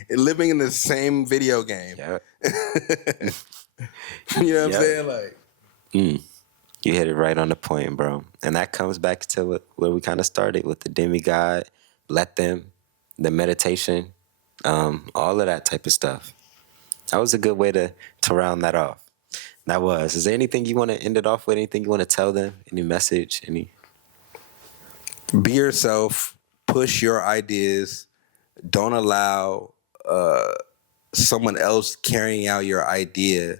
living in the same video game. Yep. You know what I'm saying? Like, you hit it right on the point, bro. And that comes back to where we kind of started with the demigod, let them, the meditation, all of that type of stuff. That was a good way to round that off. That was. Is there anything you want to end it off with? Anything you want to tell them? Any message? Be yourself. Push your ideas. Don't allow someone else carrying out your idea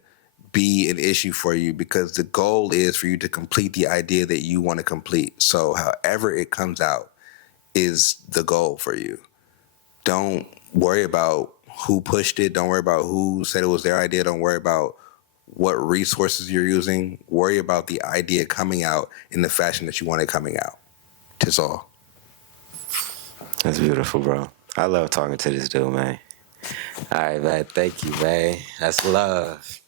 be an issue for you, because the goal is for you to complete the idea that you want to complete. So however it comes out is the goal for you. Don't worry about who pushed it. Don't worry about who said it was their idea. Don't worry about what resources you're using. Worry about the idea coming out in the fashion that you want it coming out. Tis all. That's beautiful, bro. I love talking to this dude, man. All right, man. Thank you, man. That's love.